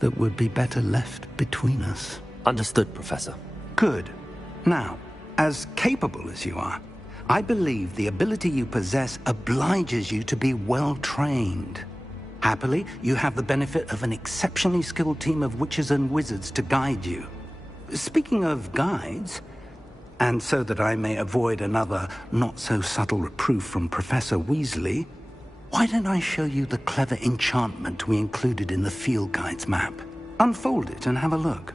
that would be better left between us. Understood, Professor. Good. Now, as capable as you are, I believe the ability you possess obliges you to be well trained. Happily, you have the benefit of an exceptionally skilled team of witches and wizards to guide you. Speaking of guides, and so that I may avoid another not-so-subtle reproof from Professor Weasley, why don't I show you the clever enchantment we included in the field guide's map? Unfold it and have a look.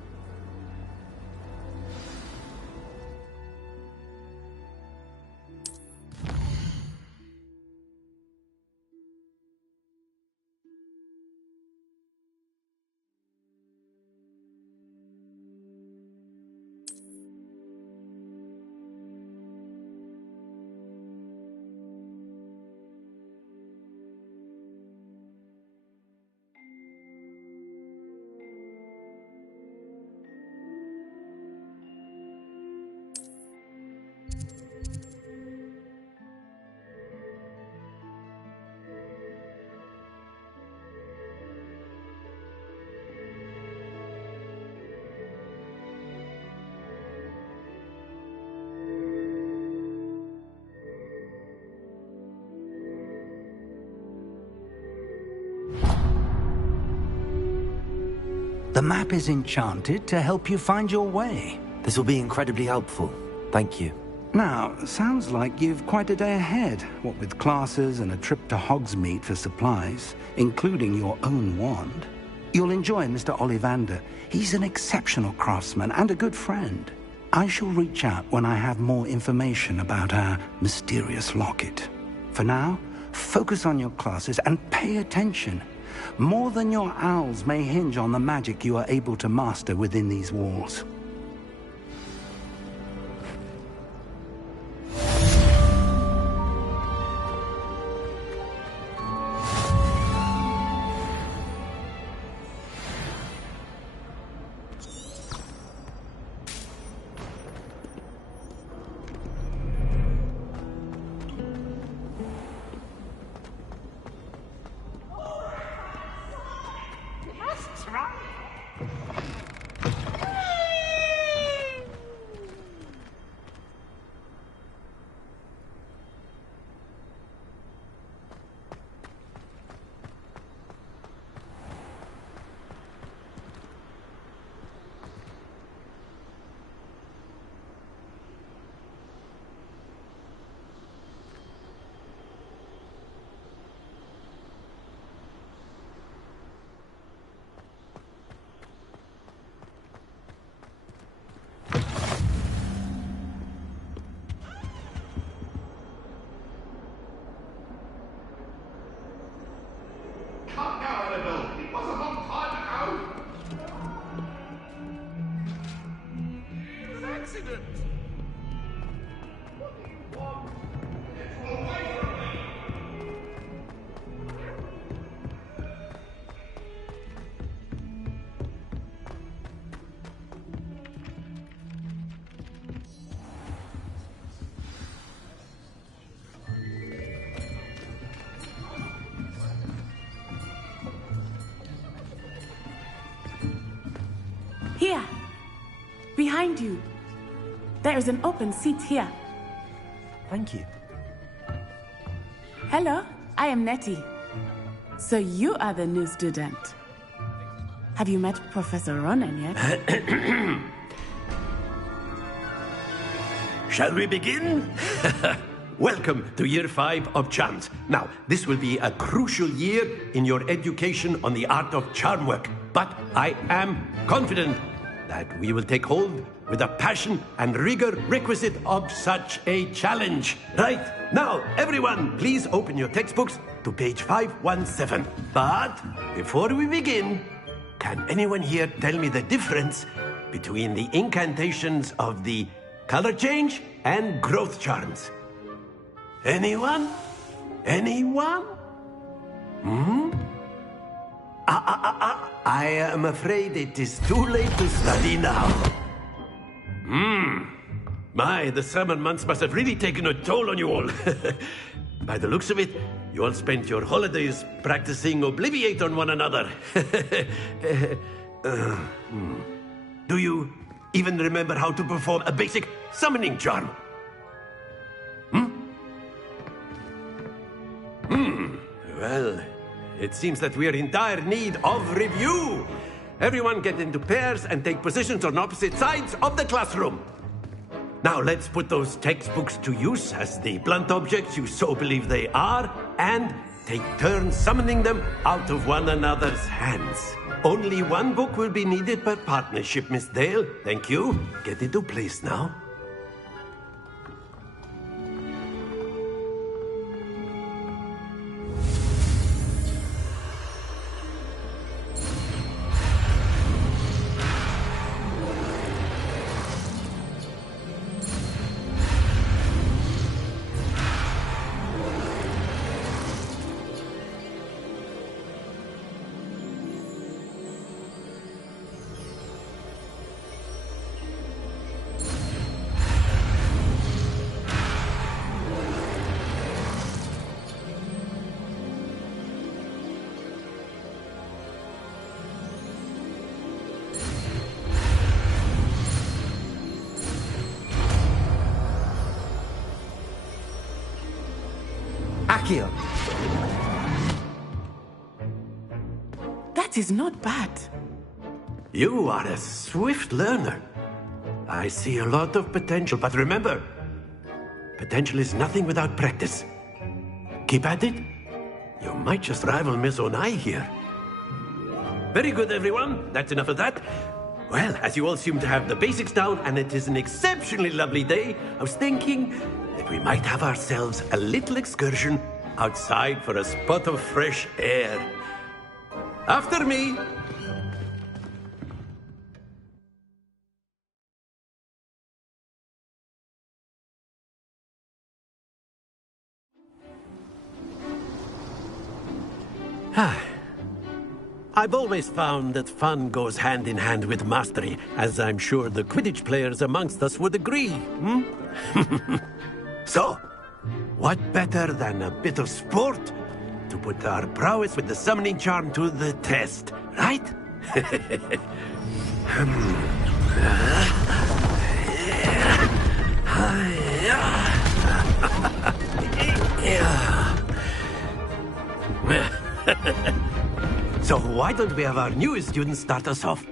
The map is enchanted to help you find your way. This will be incredibly helpful. Thank you. Now, sounds like you've quite a day ahead, what with classes and a trip to Hogsmeade for supplies, including your own wand. You'll enjoy Mr. Ollivander. He's an exceptional craftsman and a good friend. I shall reach out when I have more information about our mysterious locket. For now, focus on your classes and pay attention. More than your owls may hinge on the magic you are able to master within these walls. accident! Here. Behind you. There is an open seat here. Thank you. Hello, I am Nettie. So you are the new student. Have you met Professor Ronan yet? Shall we begin? Welcome to Year 5 of Charms. Now, this will be a crucial year in your education on the art of charm work. But I am confident that we will take hold with the passion and rigor requisite of such a challenge. Right, now, everyone, please open your textbooks to page 517. But before we begin, can anyone here tell me the difference between the incantations of the color change and growth charms? Anyone? Anyone? I am afraid it is too late to study now. My, the summer months must have really taken a toll on you all. By the looks of it, you all spent your holidays practicing Obliviate on one another. Do you even remember how to perform a basic summoning charm? Well, it seems that we are in dire need of review. Everyone get into pairs and take positions on opposite sides of the classroom. Now let's put those textbooks to use as the blunt objects you so believe they are, and take turns summoning them out of one another's hands. Only one book will be needed per partnership, Miss Dale. Thank you. Get into place now. Accio. That is not bad. You are a swift learner. I see a lot of potential, but remember, potential is nothing without practice. Keep at it. You might just rival Miss Onai here. Very good, everyone. That's enough of that. Well, as you all seem to have the basics down, and it is an exceptionally lovely day, I was thinking that we might have ourselves a little excursion outside for a spot of fresh air. After me. I've always found that fun goes hand in hand with mastery, as I'm sure the Quidditch players amongst us would agree. So, what better than a bit of sport to put our prowess with the summoning charm to the test, right? So why don't we have our newest student start us off?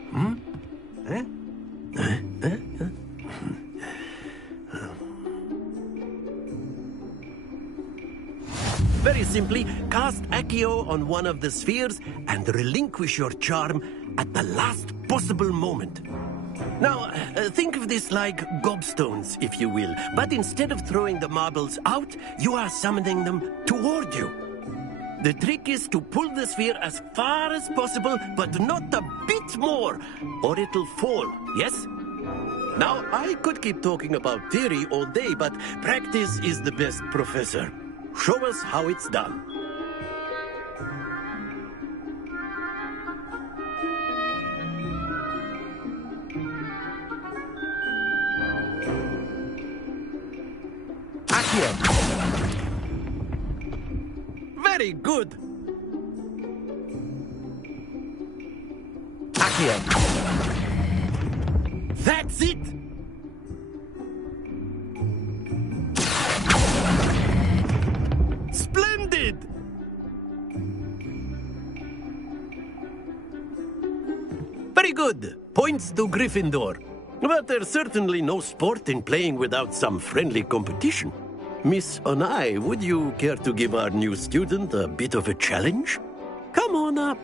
Very simply, cast Accio on one of the spheres and relinquish your charm at the last possible moment. Now, think of this like gobstones, if you will, but instead of throwing the marbles out, you are summoning them toward you. The trick is to pull the sphere as far as possible, but not a bit more, or it'll fall, yes? Now, I could keep talking about theory all day, but practice is the best professor. Show us how it's done. Accio. Very good. Accio. That's it. Splendid. Very good. Points to Gryffindor. But there's certainly no sport in playing without some friendly competition. Miss Onai, would you care to give our new student a bit of a challenge? Come on up.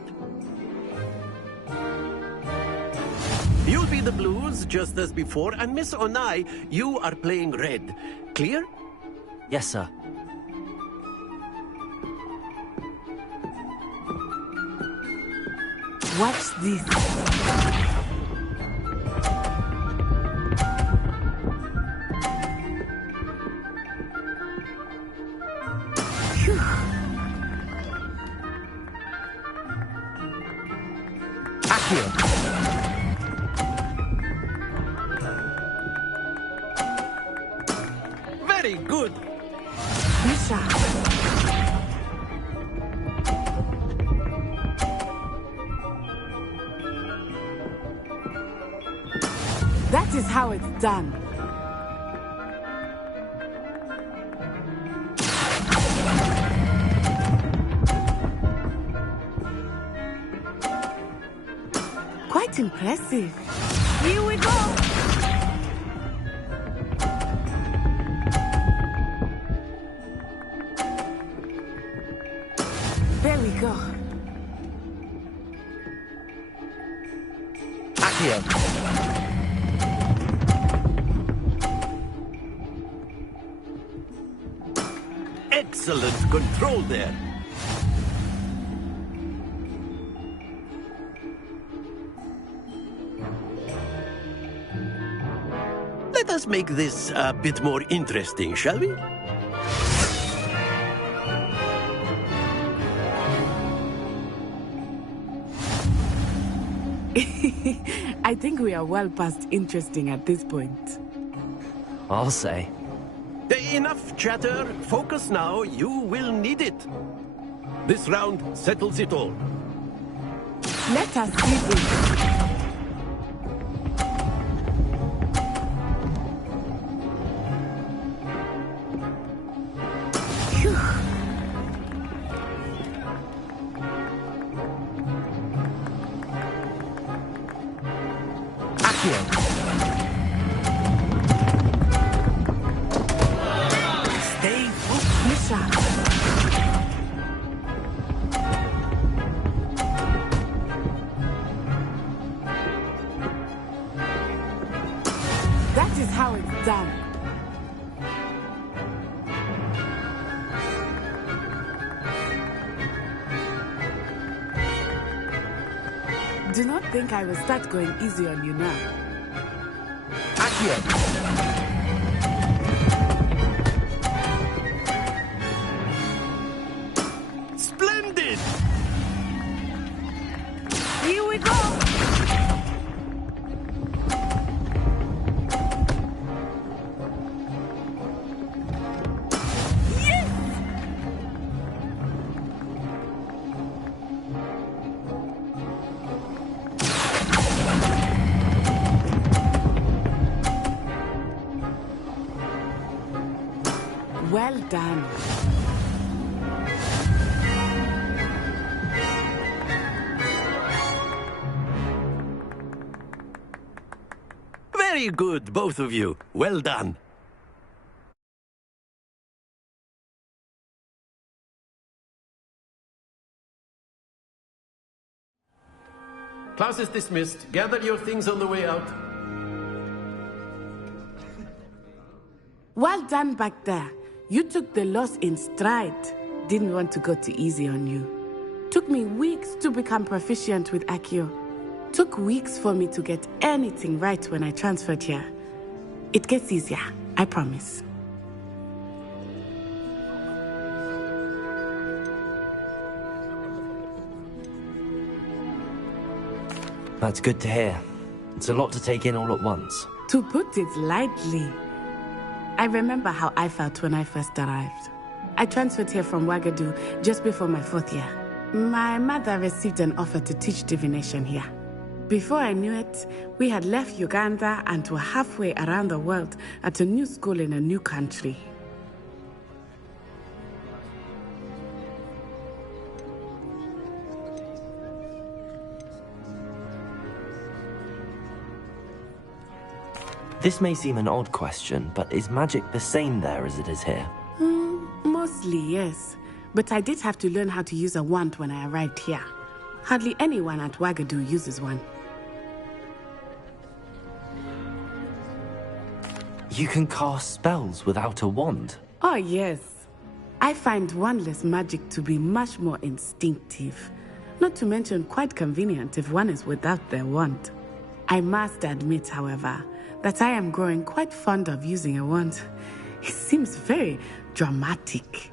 You'll be the blues, just as before, and Miss Onai, you are playing red. Clear? Yes, sir. Watch this. Very good. Misha. That is how it's done. Quite impressive. Here we go. There we go. Accio. Excellent control there. Let us make this a bit more interesting, shall we? I think we are well past interesting at this point. I'll say. Enough chatter. Focus now. You will need it. This round settles it all. Let us see this. Stay focused. That is how it's done. Do not think I will start going easy on you now. Splendid! Here we go! Yes! Well done. Very good, both of you. Well done. Class is dismissed. Gather your things on the way out. Well done back there. You took the loss in stride. Didn't want to go too easy on you. Took me weeks to become proficient with Accio. Took weeks for me to get anything right when I transferred here. It gets easier, I promise. That's good to hear. It's a lot to take in all at once. To put it lightly, I remember how I felt when I first arrived. I transferred here from Ouagadougou just before my 4th year. My mother received an offer to teach divination here. Before I knew it, we had left Uganda and were halfway around the world at a new school in a new country. This may seem an odd question, but is magic the same there as it is here? Mostly, yes. But I did have to learn how to use a wand when I arrived here. Hardly anyone at Ouagadougou uses one. You can cast spells without a wand? Oh, yes. I find wandless magic to be much more instinctive. Not to mention quite convenient if one is without their wand. I must admit, however, that I am growing quite fond of using a wand. It seems very dramatic.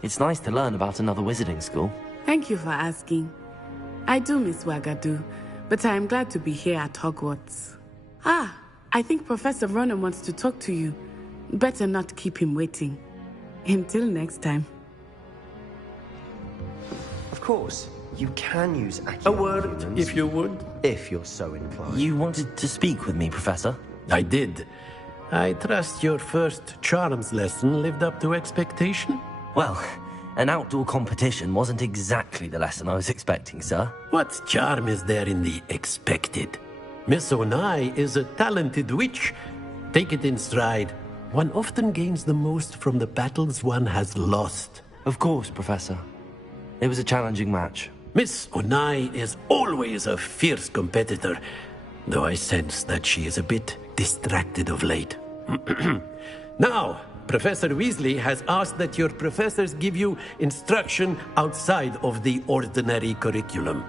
It's nice to learn about another wizarding school. Thank you for asking. I do miss Ouagadougou, but I am glad to be here at Hogwarts. I think Professor Ronan wants to talk to you. Better not keep him waiting. Until next time. Of course, you can use A word, if you would. If you're so inclined. You wanted to speak with me, Professor? I did. I trust your first charms lesson lived up to expectation? Well, an outdoor competition wasn't exactly the lesson I was expecting, sir. What charm is there in the expected? Miss Onai is a talented witch. Take it in stride. One often gains the most from the battles one has lost. Of course, Professor. It was a challenging match. Miss Onai is always a fierce competitor, though I sense that she is a bit distracted of late. Now, Professor Weasley has asked that your professors give you instruction outside of the ordinary curriculum.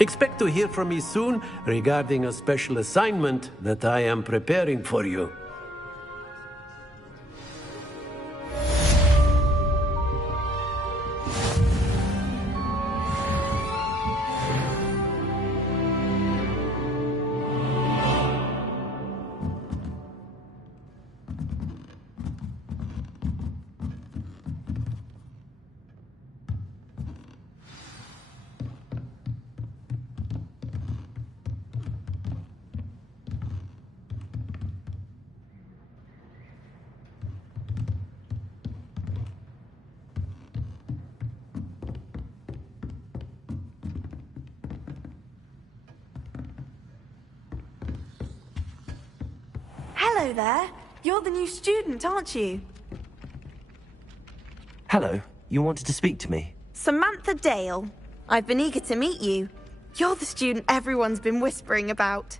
Expect to hear from me soon regarding a special assignment that I am preparing for you. Hello there. You're the new student, aren't you? Hello. You wanted to speak to me? Samantha Dale. I've been eager to meet you. You're the student everyone's been whispering about.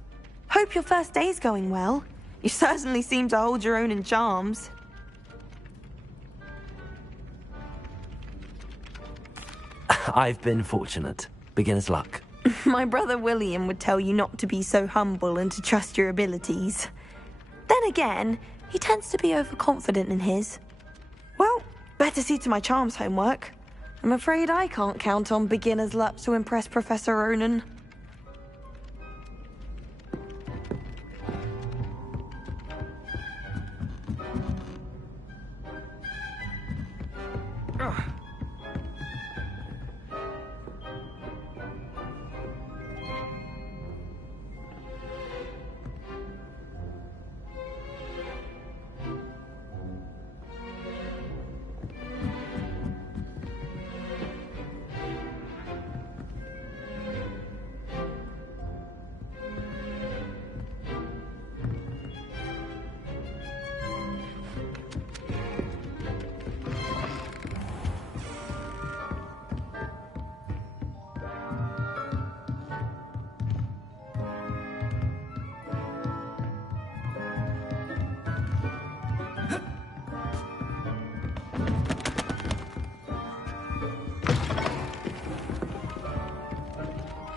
Hope your first day's going well. You certainly seem to hold your own in charms. I've been fortunate. Beginner's luck. My brother William would tell you not to be so humble and to trust your abilities. Then again, he tends to be overconfident in his. Well, better see to my charms homework. I'm afraid I can't count on beginner's luck to impress Professor Ronan.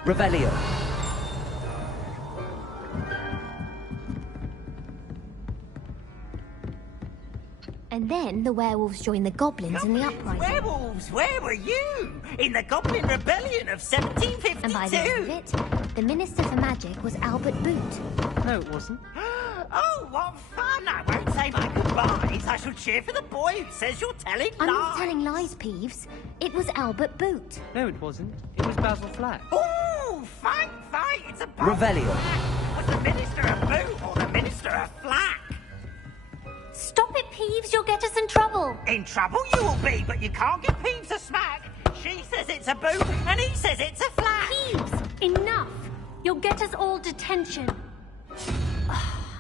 Revelio. And then the werewolves joined the goblins in the uprising. Werewolves, where were you? In the Goblin Rebellion of 1752? And by the end of it, the Minister for Magic was Albert Boot. No, it wasn't. Oh, what fun! I won't say my goodbyes. I shall cheer for the boy who says you're telling I'm lies. not telling lies, Peeves. It was Albert Boot. No, it wasn't. It was Basil Flack. Oh, fight! It's a Revelio. Was the Minister a Boot or the Minister a Flack? Stop it, Peeves. You'll get us in trouble. In trouble you will be, but you can't give Peeves a smack. She says it's a boot, and he says it's a flack. Peeves, enough. You'll get us all detention.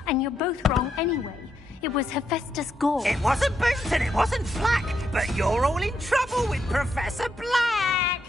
And you're both wrong anyway. It was Hephaestus Gore. It wasn't Boot and it wasn't Flack, but you're all in trouble with Professor Black.